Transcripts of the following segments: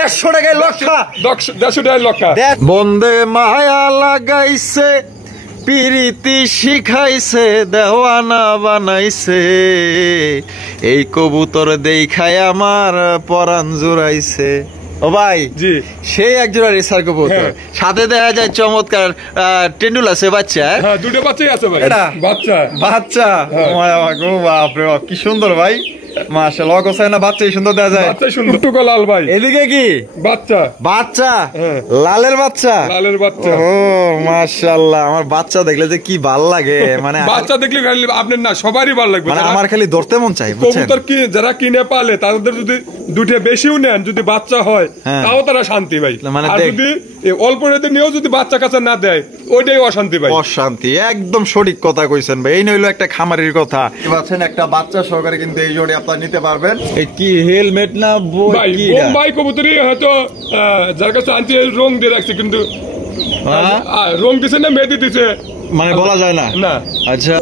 150 টাকায় লক্ষা, 150 টাকায় লক্ষা। বন্দে মায়া লাগাইছে, পিরিতি শিখাইছে, দেওয়ানা বানাইছে, এই কবুতর দেখায় আমার পরাণ জুড়াইছে। ও ভাই জি, সেই একজোড়া রেসার কবুতর, সাথে দেখা যায় চমৎকার টেন্ডুল আছে বাচ্চা। হ্যাঁ, দুটো বাচ্চাই আছে ভাই। বাচ্চা বাচ্চা, বাপরে বাপ কি সুন্দর ভাই, মাশাআল্লাহ। গোছায় না বাচ্চাই সুন্দর দেখা যায়, বাচ্চাই সুন্দর। টুকো লাল ভাই, এদিকে কি বাচ্চা, বাচ্চা লালের বাচ্চা, লালের বাচ্চা। ও মাশাআল্লাহ, আমার বাচ্চা দেখলে যে কি ভাল লাগে, মানে বাচ্চা দেখলে আপনার না সবারই ভালো লাগবে, মানে আমার খালি ধরতে মন চাই। কবুতর কি যারা কিনে পালে তাদের যদি দুটো বেশিও নেন, যদি বাচ্চা হয় তাও তারা শান্তি ভাই। মানে আর যদি অল্প রেটে নিয়েও যদি বাচ্চা কাচ্চা না দেয়, ওইটাই অশান্তি ভাই। অশান্তি, একদম সঠিক কথা কইছেন ভাই। এই নইলো একটা খামারির কথা। পাচ্ছেন একটা বাচ্চা সহকারে কিন্তু এই জোড়ে আপনারা নিতে পারবেন। এই কি হেলমেট না ভাই, বোম্বাই কবুতরই হয়তো যার কাছে আনছি রং দিয়ে রাখছে, কিন্তু রং দিছে না মেহেদি দিছে মানে বলা যায় না। না আচ্ছা,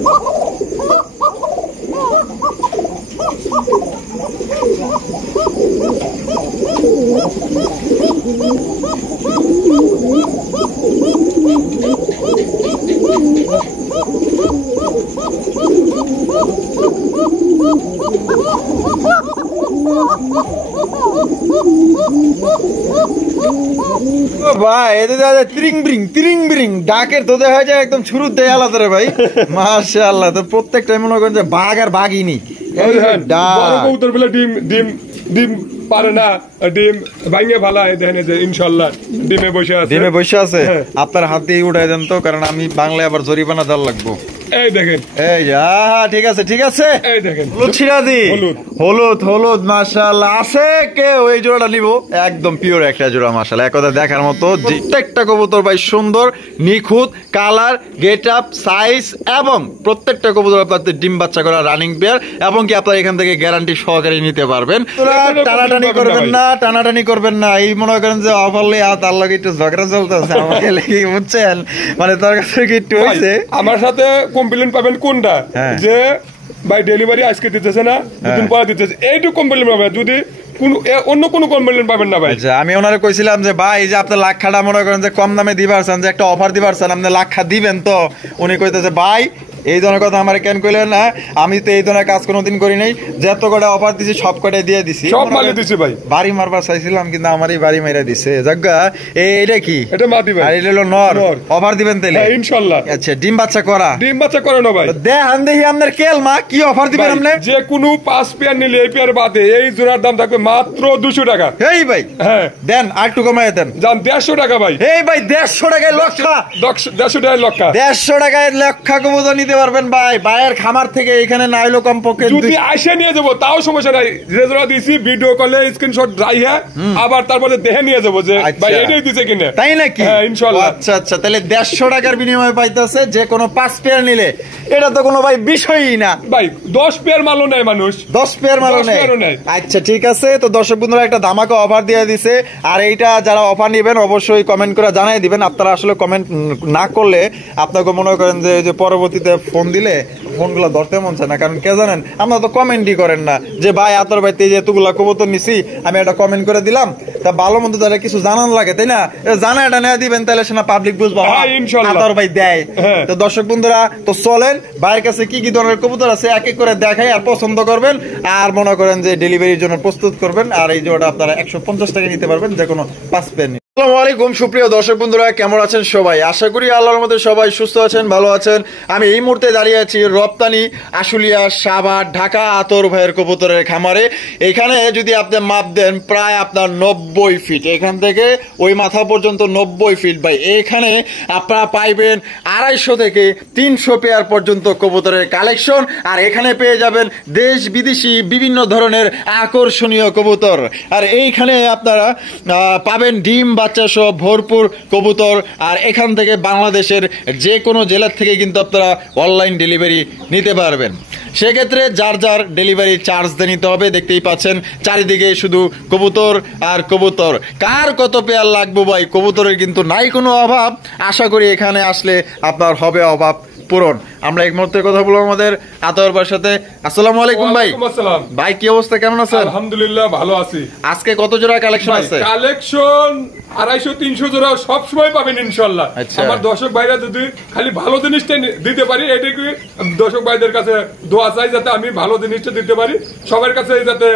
ভাই এদের ত্রিং ব্রিং ত্রিং ব্রিং ডাকের তো দেখা যায় একদম শুরুর দেয় আলাদা রে ভাই। মাশাআল্লাহ, তো প্রত্যেকটাই মনে করেন যে বাঘ আর বাঘিনী। কবুতর বলে ডিম ডিম ডিম পারে না, ডিম ভাঙে ভালাই দেখেন যে ইনশাআল্লাহ ডিমে বসে আছে। ডিমে বসে আছে, আপনার হাত দিয়ে উঠাই দেন তো, কারণ আমি বাংলায় আবার জরিমানা দেওয়ার লাগবো। এই দেখেন, এই ঠিক আছে ঠিক আছে। এই দেখেন হলুদ সিরাজি, হলুদ হলুদ মাশাআল্লাহ। আছে কেউ এই জোড়াটা নিবো, একদম পিওর একটা জোড়া মাশাআল্লাহ, এক কথা দেখার মতো। প্রত্যেকটা কবুতর ভাই সুন্দর, নিখুঁত, কালার, গেট আপ, সাইজ এবং প্রত্যেকটা কবুতর আপনাদের ডিম বাচ্চা করা রানিং পেয়ার, এবং কি আপনারা এখান থেকে গ্যারান্টি সহকারে নিতে পারবেন। টানাটানি করবেন না, টানাটানি করবেন না। এই মনে করেন যে অফারলে তার লাগে একটু ঝগড়া চলতেছে আমাকে লেগে, বুঝছেন, মানে তার কাছে একটু হয়েছে। আমার সাথে কমপ্লেন পাবেন কোনটা, যে ভাই ডেলিভারি আজকে দিতেছে না, দুদিন পরে দিতেছে, এইটুকু কমপ্লেন পাবেন। যদি অন্য কোনো কমপ্লেন পাবেন না ভাই। আমি ওনারে কইছিলাম যে ভাই যে আপনি লাখ খাটা মনে করেন যে কম দামে দিবারছেন, যে একটা অফার দিবারছেন, আপনি লাখ খা দিবেন তো। উনি কইতেছে ভাই এই ধরনের কথা আমার কেন কইলেন না, আমি তো এই ধরনের কাজ কোনোদিন করি নাই, যত কটা অফার দিছি সব কটাই দিয়ে দিছি, সব মালিয়ে দিছি ভাই। বাড়ি মারবার চাইছিলাম কিন্তু আমারই বাড়ি মাইরা দিছে। জাগা এইটা কি, এটা মাদি ভাই, আর এটা হলো নর। অফার দিবেন তাইলে ইনশাআল্লাহ। আচ্ছা, ডিম বাচ্চা করা, ডিম বাচ্চা করে না ভাই। দেখান দেখি আপনার কেলমা কি অফার দিবেন আপনি। যে কোনো 5 পেয়ার নিলে এই পেয়ার বাদে এই জোড়ার দাম থাকবে মাত্র 200 টাকা। এই ভাই দেন আর একটু কমায় দেন, জান 150 টাকা ভাই। এই ভাই 150 টাকায় লক্ষা, 150 টাকায় লক্ষা, 150 টাকায় লক্ষা কবুতর নিতে পারবেন ভাই। ভাইয়ের খামার থেকে এখানে না হইলো কমপক্ষে যদি আসে নিয়ে যাবো তাও সমস্যা নাই, যে জোড়া দিছি ভিডিও কলে স্ক্রিনশট রাইয়া আবার তারপরে দেখে নিয়ে যাবো যে ভাই এটাই দিছে কিনা, তাই নাকি? ইনশাআল্লাহ। আচ্ছা আচ্ছা, তাহলে 150 টাকার বিনিময়ে পাইতেছে যে কোনো 5 পেয়ার নিলে, এটা তো কোনো ভাই বিষয়ই না ভাই। 10 পেয়ার মালও নেয় মানুষ, 10 পেয়ার মালও নেয়। আচ্ছা ঠিক আছে, তো দর্শক বন্ধুরা একটা ধামাকা অফার দিয়ে দিছে। আর এইটা যারা অফার নেবেন অবশ্যই কমেন্ট করে জানাই দিবেন। আপনারা আসলে কমেন্ট না করলে আপনাকে মনে করেন যে পরবর্তীতে ফোন দিলে ফোনগুলো ধরতে মন চায় না, কারণ কে জানেন আপনারা তো কমেন্টই করেন না যে ভাই আতর ভাই যে এতগুলা কবুতর নিছি, আমি একটা কমেন্ট করে দিলাম, তা ভালো মন্দ তারা কিছু জানান লাগে, তাই না? জানা এটা নেওয়া দিবেন, তাহলে সেনা পাবলিক বুঝবো আতর ভাই দেয়। তো দর্শক বন্ধুরা তো চলেন ভাইয়ের কাছে কি কি ধরনের কবুতর আছে এক এক করে দেখাই, আর পছন্দ করবেন, আর মনে করেন যে ডেলিভারির জন্য প্রস্তুত করবেন। আর এই জোড়াটা আপনারা 150 টাকা নিতে পারবেন, যে কোনো 5 পেয়ার। আসসালামু আলাইকুম সুপ্রিয় দর্শক বন্ধুরা, কেমন আছেন সবাই? আশা করি আল্লাহর মধ্যে সবাই সুস্থ আছেন, ভালো আছেন। আমি এই মুহূর্তে দাঁড়িয়ে আছি রপ্তানি আশুলিয়া সাভার ঢাকা আতর ভাইয়ের কবুতরের খামারে। এখানে যদি আপনি মাপ দেন প্রায় আপনার 90 ফিট, এখান থেকে ওই মাথা পর্যন্ত 90 ফিট ভাই। এখানে আপনারা পাইবেন 250 থেকে 300 পেয়ার পর্যন্ত কবুতরের কালেকশন। আর এখানে পেয়ে যাবেন দেশ বিদেশি বিভিন্ন ধরনের আকর্ষণীয় কবুতর। আর এইখানে আপনারা পাবেন ডিম বাচ্চা সহ ভরপুর কবুতর। আর এখান থেকে বাংলাদেশের যে কোনো জেলার থেকে কিন্তু আপনারা অনলাইন ডেলিভারি নিতে পারবেন। সেক্ষেত্রে যার যার ডেলিভারি চার্জ দিয়ে নিতে হবে। দেখতেই পাচ্ছেন চারিদিকে শুধু কবুতর আর কবুতর। কার কত পেয়ার লাগবে ভাই, কবুতরের কিন্তু নাই কোনো অভাব। আশা করি এখানে আসলে আপনার হবে অভাব পূরণ। আমরা এই মুহূর্তে কথা বলবো আমাদের আতর ভাইয়ের সাথে। আসসালামু আলাইকুম ভাই। ওয়ালাইকুম আসসালাম। ভাই কি অবস্থা, কেমন আছেন? আলহামদুলিল্লাহ ভালো আছি। আজকে কত জোড়া কালেকশন আছে? কালেকশন 250-300 জোড়া সব সময় পাবেন ইনশাআল্লাহ। আচ্ছা। আমার দর্শক ভাইরা যদি খালি ভালো জিনিসটা দিতে পারি, এটাকে দর্শক ভাইদের কাছে দোয়া চাই যাতে আমি ভালো জিনিসটা দিতে পারি, সবার কাছে যাতে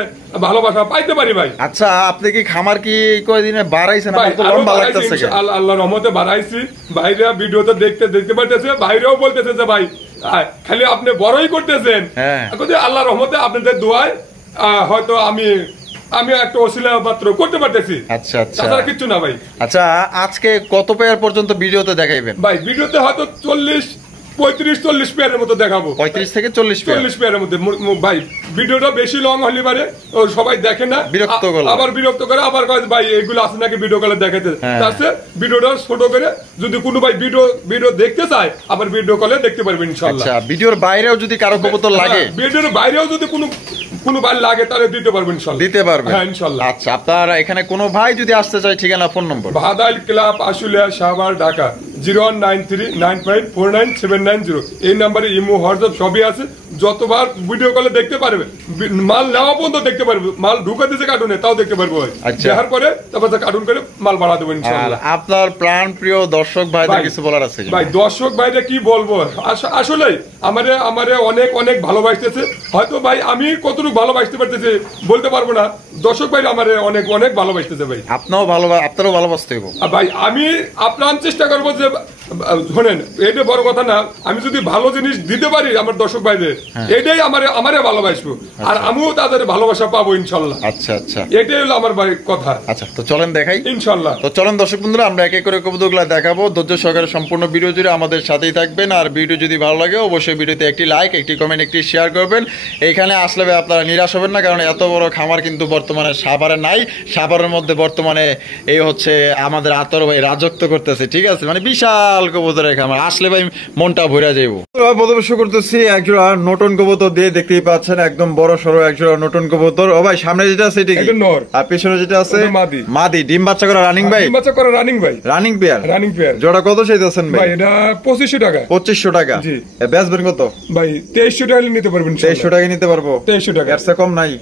ভালোবাসা পাইতে পারি ভাই। আচ্ছা, আপনি কি খামার কি কয়দিনে বাড়াইছেন? ভাই আমার তো আরো লম্বা বাড়াইছি লাগতেছে। ইনশাআল্লাহ, আল্লাহর রহমতে বাড়াইছি। ভাইরা ভিডিওতে দেখতে পারতেছে, ভাইরাও বলতেছে যে ভাই খালি আপনি বড়ই করতেছেন। হ্যাঁ। আল্লাহর রহমতে আপনাদের দোয়ায় হয়তো আমি একটা ওসিলা মাত্র করতে পারতেছি। আচ্ছা আচ্ছা, তাছাড়া কিচ্ছু না ভাই। আচ্ছা, আজকে কত পেয়ার পর্যন্ত ভিডিওতে দেখাইবেন? ভাই ভিডিওতে হয়তো 35-40 পেয়ারের মতো দেখাবো। 35 থেকে 40 পেয়ার। 40 পেয়ারের মধ্যে ভাই ভিডিওটা বেশি লং হলে পারে সবাই দেখে না, বিরক্ত করে, আবার বিরক্ত করে, আবার কয় ভাই এগুলো আছে নাকি ভিডিও কলে দেখাতে। তারপরে ভিডিওটা ছোট করে যদি কোনো ভাই ভিডিও দেখতে চায় আবার ভিডিও কলে দেখতে পারবেন ইনশাআল্লাহ। আচ্ছা, ভিডিওর বাইরেও যদি কারো কবুতর লাগে, ভিডিওর বাইরেও যদি কোনো ভাই লাগে তাহলে দিতে পারবেন ইনশাআল্লাহ। দিতে পারবেন? হ্যাঁ ইনশাআল্লাহ। আচ্ছা, আপনার এখানে কোনো ভাই যদি আসতে চায়, ঠিকানা ফোন নম্বর? ভাদাইল ক্লাব, আশুলিয়া, শাহবাগ, ঢাকা 019395497990। এই নাম্বারে ইমো, হোয়াটসঅ্যাপ সবই আছে। যতবার ভিডিও কলে দেখতে পারবে, মাল নেওয়া পর্যন্ত দেখতে পারবে, মাল ঢুকে দিয়েছে কার্টুনে তাও দেখতে পারবো। আচ্ছা। দেখার পরে তারপর কার্টুন করে মাল বাড়া দেবো ইনশাআল্লাহ। আপনার প্রাণ প্রিয় দর্শক ভাইদের কিছু বলার আছে? ভাই দর্শক ভাইরা কি বলবো, আসলে আমারে অনেক ভালোবাসতেছে। হয়তো ভাই আমি কতটুকু ভালোবাসতে পারতেছি বলতে পারবো না, দর্শক ভাই আমারে অনেক ভালোবাসতেছে ভাই। আপনারও ভালোবাসতে হবে ভাই। আমি আপনার চেষ্টা করবো যে শোনেন, এটা বড় কথা না, আমি যদি ভালো জিনিস দিতে পারি আমার দর্শক ভাইদের, এটাই আমারে ভালোবাসবো, আর আমিও তাদের ভালোবাসা পাবো ইনশাল্লাহ। আচ্ছা আচ্ছা, এটাই হলো আমার ভাই কথা। আচ্ছা, তো চলেন দেখাই ইনশাল্লাহ। তো চলেন দর্শক বন্ধুরা, আমরা এক এক করে কবুতরগুলো দেখাবো। ধৈর্য সহকারে সম্পূর্ণ ভিডিও জুড়ে আমাদের সাথেই থাকবেন। আর ভিডিও যদি ভালো লাগে অবশ্যই ভিডিওতে একটি লাইক, একটি কমেন্ট, একটি শেয়ার করবেন। এইখানে আসলে আপনারা নিরাশ হবেন না, কারণ এত বড় খামার কিন্তু বর্তমানে সাভারে নাই। সাভারের মধ্যে বর্তমানে এই হচ্ছে আমাদের আতর ভাই রাজত্ব করতেছে, ঠিক আছে? মানে বিশাল কবুতরের খামার, আসলে ভাই মনটা ভরে যাইব। প্রথমে শুরু করতেছি একজোড়া নতুন কবুতর দিয়ে, দেখতেই পাচ্ছেন একদম বড় সড়ো একজোড়া নতুন কবুতর। ও ভাই, সামনে যেটা আছে এটা কি? নর। আর পিছনে যেটা আছে মাদি। ডিম বাচ্চা করা রানিং ভাই? ডিম বাচ্চা করা রানিং ভাই। Running pair. জোড়া কত চাইতেছেন ভাই? এটা 2500 টাকা। 2500 টাকা। জি। বেচবেন কত ভাই? 2300 টাকা নিতে পারবেন। 2300 টাকা নিতে পারবো। 2300 টাকা, এর চেয়ে কম নাই।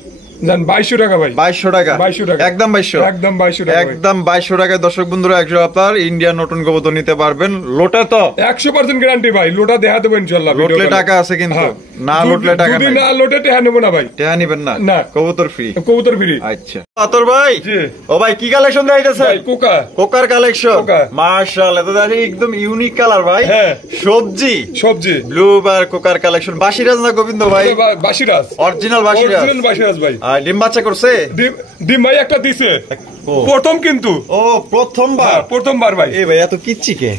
2200 টাকা ভাই। 2200 টাকা। 2200 টাকা, একদম 2200। একদম 2200 টাকা, একদম 2200 টাকায় দর্শক বন্ধুরা একজোড়া আপনার ইন্ডিয়ান নতুন কবুতর নিতে পারবেন। লোটা তো 100% গ্যারান্টি ভাই। লোটা দেখা দেবো ইনশাআল্লাহ। লোটলে টাকা আছে কিন্তু, না লোটলে টাকা নাই। যদি না লোটে টাকা নেব না ভাই। টাকা নেবেন না? না, কবুতর ফ্রি। কবুতর ফ্রি। আচ্ছা আতর ভাই। জি। ও ভাই, কি কালেকশন দেখাইতেছে? ভাই কোকার কালেকশন। মাশাআল্লাহ, তো দেখি একদম ইউনিক কালার ভাই। হ্যাঁ, সবজি ব্লু বার কোকার কালেকশন। বাসিরাজ না গোবিন্দ ভাই? বাসিরাজ, অরিজিনাল বাসিরাজ ভাই। ডিম বাচ্চা করছে? ডিম ভাই একটা দিছে, প্রথম কিন্তু। ও, প্রথমবার ভাই। এই ভাই এত কিচ্ছি কে?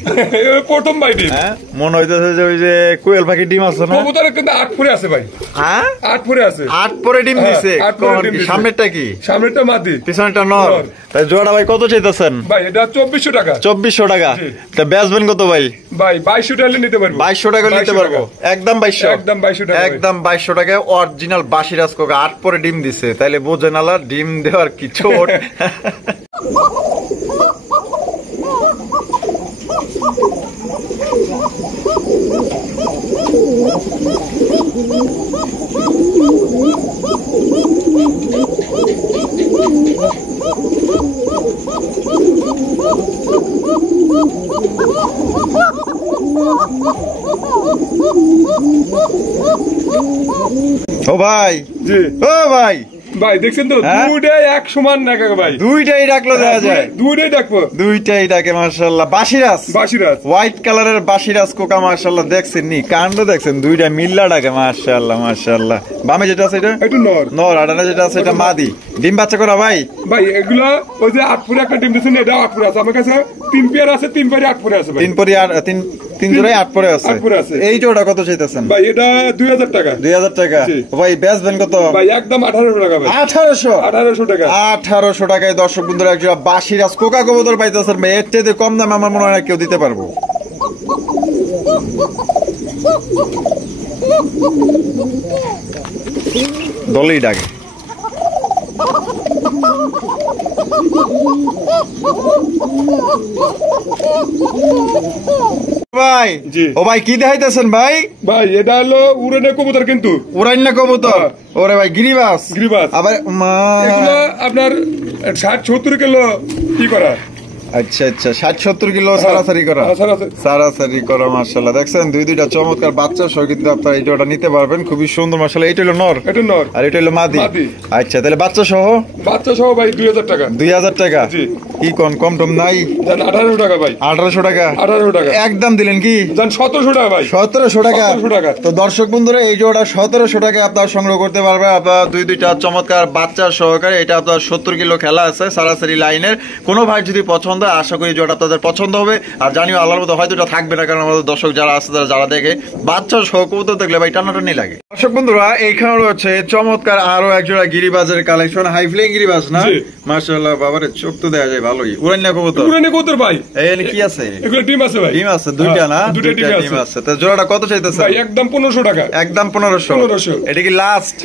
প্রথম ভাই ডিম। মনে হইতেছে যে ওই যে কোয়েল পাখি ডিম আছে না? কবুতরের কিন্তু 8 ফুরে আছে ভাই। হ্যাঁ, 8 ফুরে আছে। 8 পরে ডিম দিছে। সামনেরটা কি? সামনেরটা মাদি, পিছনেরটা নর। তাই জোড়া ভাই কত চাইতেছেন? ভাই এটা 2400 টাকা। 2400 টাকা। তা বেচবেন কত ভাই? ভাই 2200 টাকা নিতে পারবো। 2200 টাকা নিতে পারবো। একদম 2200। একদম 2200 টাকা। একদম 2200 টাকায় অরিজিনাল বাসিরাজ কোকা 8 পরে ডিম দিছে। তাইলে বোঝেন আলা ডিম দেওয়ার কি ছোট। ও ভাই। জি। ও ভাই, ভাই দেখছেন তো, দুইটাই এক সমান নাকি ভাই? দুইটাই ডাকলো দেখা যায়। দুইটাই ডাকবো, দুইটাই ডাকে মাশাআল্লাহ। বাসিরাজ হোয়াইট কালারের বাসিরাজ কোকা মাশাআল্লাহ। দেখছেন নি কাণ্ড? দেখছেন দুইটা মিল্লা ডাকে মাশাআল্লাহ মাশাআল্লাহ। বামে যেটা আছে এটা একটু নর, আডানে যেটা আছে এটা মাদি। ডিম বাচ্চা করা ভাই? ভাই এগুলা ওই যে 8 ফুরে একটা ডিম দিছেন, এটা 8 ফুরে আছে। আমার কাছে 3 পেয়ার আছে, 3 পেয়ারে 8 ফুরে আছে ভাই। 3 পরি আর 3 জোড়ায় 8 পরে আছে। এই জোড়া কত চাইতেছেন ভাই? এটা 2000 টাকা। 2000 টাকা। ভাই বেচবেন কত? ভাই একদম 1800 টাকা ভাই। 1800 টাকা। 1800 টাকায় দর্শক বন্ধুরা একজোড়া বাসিরাজ কোকা কবুতর পাইতেছেন ভাই। এর চেয়ে কম দামে আমার মনে হয় না কেউ দিতে পারবো। দলেই ডাকে। ভাই জি। ও ভাই কি দেখাইতেছেন ভাই? ভাই এটা হলো উড়ানের কবুতর কিন্তু উড়াইনা কবুতর। ওরে ভাই গিরিবাস। গিরিবাস। আবার এগুলো আপনার 60-70 কিলো কি করা। আচ্ছা আচ্ছা 60-70 কিলো সারাসারি করা। সারাসারি করা মাশাআল্লাহ। দেখছেন দুইটা চমৎকার বাচ্চা সহ কিন্তু আপনারা এই জোড়াটা নিতে পারবেন, খুবই সুন্দর মাশাআল্লাহ। এটা হলো নর, এটা নর আর এটা হলো মাদি। আচ্ছা তাহলে বাচ্চা সহ ভাই 2000 টাকা। 2000 টাকা। জি। কি কোন কম টম নাই? জান 1800 টাকা ভাই। 1800 টাকা। 1800 টাকা একদম দিলেন কি? জান 1700 টাকা ভাই। 1700 টাকা। 1700 টাকা। তো দর্শক বন্ধুরা এই জোড়া 1700 টাকা আপনারা সংগ্রহ করতে পারবেন। আপনারা দুইটা চমৎকার বাচ্চা সহকারে। এটা আপনার 70 কিলো খেলা আছে সারাসারি লাইনের। কোনো ভাই যদি পছন্দ হয় আশা করি জোড়া আপনাদের পছন্দ হবে। আর জানিও আল্লাহর মতো হয়তো এটা থাকবে না, কারণ আমাদের দর্শক যারা আছে যারা দেখে বাচ্চা সহ কবুতর দেখলে ভাই টানাটানি লাগে। দর্শক বন্ধুরা এইখানে রয়েছে চমৎকার আরো এক জোড়া গিরিবাজের কালেকশন। হাই ফ্লাইং গিরিবাজ না? মাশাআল্লাহ বাবারে চোখ তো দেখা যায় ভালোই। উড়াইনা কবুতর। উড়ানি কবুতর ভাই। এই কি আছে? এগুলো ডিম আছে ভাই। ডিম আছে দুইটা না? দুইটা ডিম আছে। তো জোড়াটা কত চাইতেছে ভাই? একদম 1500 টাকা। একদম 1500। এটা কি লাস্ট?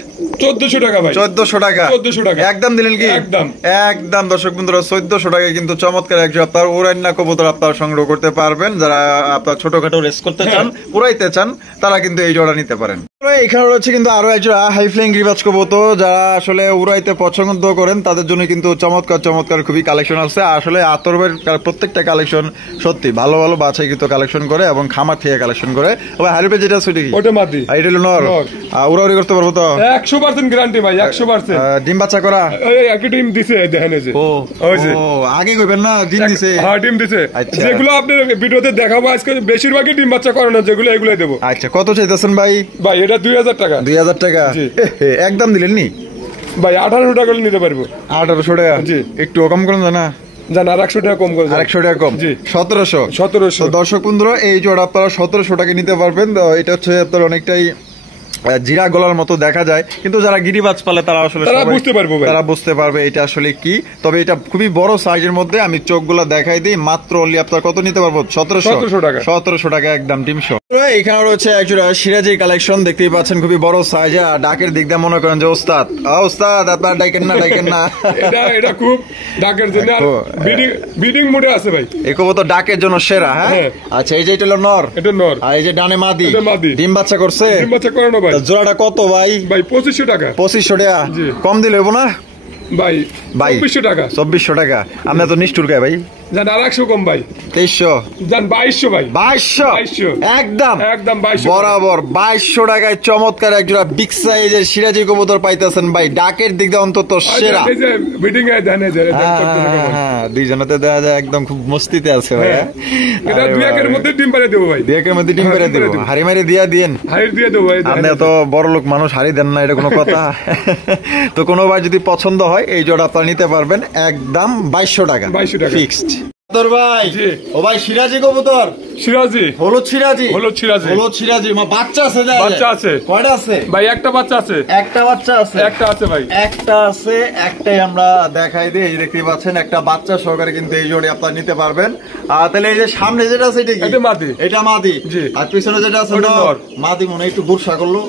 1400 টাকা ভাই। 1400 টাকা। 1400 টাকা। একদম দিলেন কি? একদম। একদম দর্শক বন্ধুরা 1400 টাকায় কিন্তু চমৎকার একজন আপনার উড়াইনা কবুতর আপনারা সংগ্রহ করতে পারবেন। যারা আপনার ছোটখাটো রেস করতে চান, উড়াইতে চান, তারা কিন্তু এই জোড়া নিতে পারেন। এখানে রয়েছে কিন্তু আরো একজন হাই ফ্লাইং গিরিবাজ কবুতর। যারা আসলে উড়াইতে পছন্দ করেন তাদের জন্য কিন্তু চমৎকার চমৎকার খুবই কালেকশন আছে। আসলে আতরবের প্রত্যেকটা কালেকশন সত্যি ভালো ভালো বাছাই কিন্তু কালেকশন করে এবং খামার থেকে কালেকশন করে। হারিপে যেটা সেটা কি? ওটা মাদি। এটা হলো নর। উড়াউড়ি করতে পারবো তো? 100% গ্যারান্টি ভাই। 100%। ডিম বাচ্চা করা? এই একটা ডিম দিছে দেখেন এই যে। ও আগে কইবেন না ডিম দিছে? হ্যাঁ ডিম দিছে। আচ্ছা। যেগুলো আপনার ভিডিওতে দেখাবো আজকে বেশিরভাগই ডিম বাচ্চা করে না, যেগুলো এগুলাই দেবো। আচ্ছা কত চাইতেছেন ভাই? ভাই এটা 2000 টাকা। 2000 টাকা। একদম দিলেন নি ভাই? 1800 টাকা নিতে পারবো। 1800 টাকা? জি। একটু কম করুন জানা জান। আর 100 টাকা কম করে। 100 টাকা কম। জি 1700। দর্শক বন্ধুরা এই জোড়া আপনারা 1700 টাকা নিতে পারবেন। এটা হচ্ছে আপনার অনেকটাই জিরা গলার মতো দেখা যায়, কিন্তু যারা গিরিবাজ পালে তারা আসলে তারা বুঝতে পারবে এটা আসলে কি। তবে এটা খুবই বড় সাইজের মধ্যে। আমি চোখগুলো দেখাই দিই। মাত্র অনলি আপনার কত নিতে পারবো? 1700 টাকা। 1700 টাকা একদম ডিম সহ। এখানে রয়েছে একজোড়া সিরাজি কালেকশন, দেখতেই পাচ্ছেন খুবই বড় সাইজ। আর ডাকের দিক দিয়ে মনে করেন যে ওস্তাদ আপনার ডাকেন না এটা খুব ডাকের জন্য ব্রিডিং মোডে আছে ভাই। এই কবুতর ডাকের জন্য সেরা। হ্যাঁ আচ্ছা এই যে এটা হলো নর। এটা নর। আর এই যে ডানে মাদি। ডিম বাচ্চা করছে? ডিম বাচ্চা করে না ভাই। জোড়াটা কত ভাই? 2500 টাকা। 2500 টাকা। কম দিলে হবো না ভাই? 2400 টাকা। 2400 টাকা। আমরা তো নিষ্ঠুর কে ভাই? জান আর 100 কম ভাই। 2300। জান 2200 ভাই। 2200 একদম 2200 বরাবর। 2200 টাকায় চমৎকার একজোড়া বিগ সাইজের সিরাজি কবুতর পাইতেছেন ভাই। ডাকের দিক দিয়ে অন্তত সেরা। এই যে বিডিং এ জানে যে দুইজনেতে দেখা যায় একদম খুব মস্তিতে আছে ভাই। এটা দুই একের মধ্যে ডিম পারে দেব ভাই। দুই একের মধ্যে ডিম পারে দেব। হাড়ি মারি দিয়া দেন। হাড়ি দিয়ে দেব ভাই। আপনি তো বড় লোক মানুষ, হাড়ি দেন না, এটা কোনো কথা? তো কোনো ভাই যদি পছন্দ হয় এই জোড়া আপনারা নিতে পারবেন একদম 2200 টাকা। 2200 টাকা ফিক্সড। ভাই ও ভাই সিরাজি কবুতর। সিরাজি হলুদ সিরাজি। হলুদ সিরাজি মা বাচ্চা আছে? বাচ্চা আছে। কয়টা আছে ভাই? একটা বাচ্চা আছে। একটা বাচ্চা আছে? একটা আছে ভাই। একটা আছে, একটাই আমরা দেখাই দিই। এই দেখতেই পাচ্ছেন একটা বাচ্চা সহকারে কিন্তু এই জোড়ে আপনারা নিতে পারবেন। তাহলে এই যে সামনে যেটা আছে এটা কি? এটা মাদি। এটা মাদি। জি। আর পিছনে যেটা আছে নর। মাদি মনে একটু গুরসা করলো।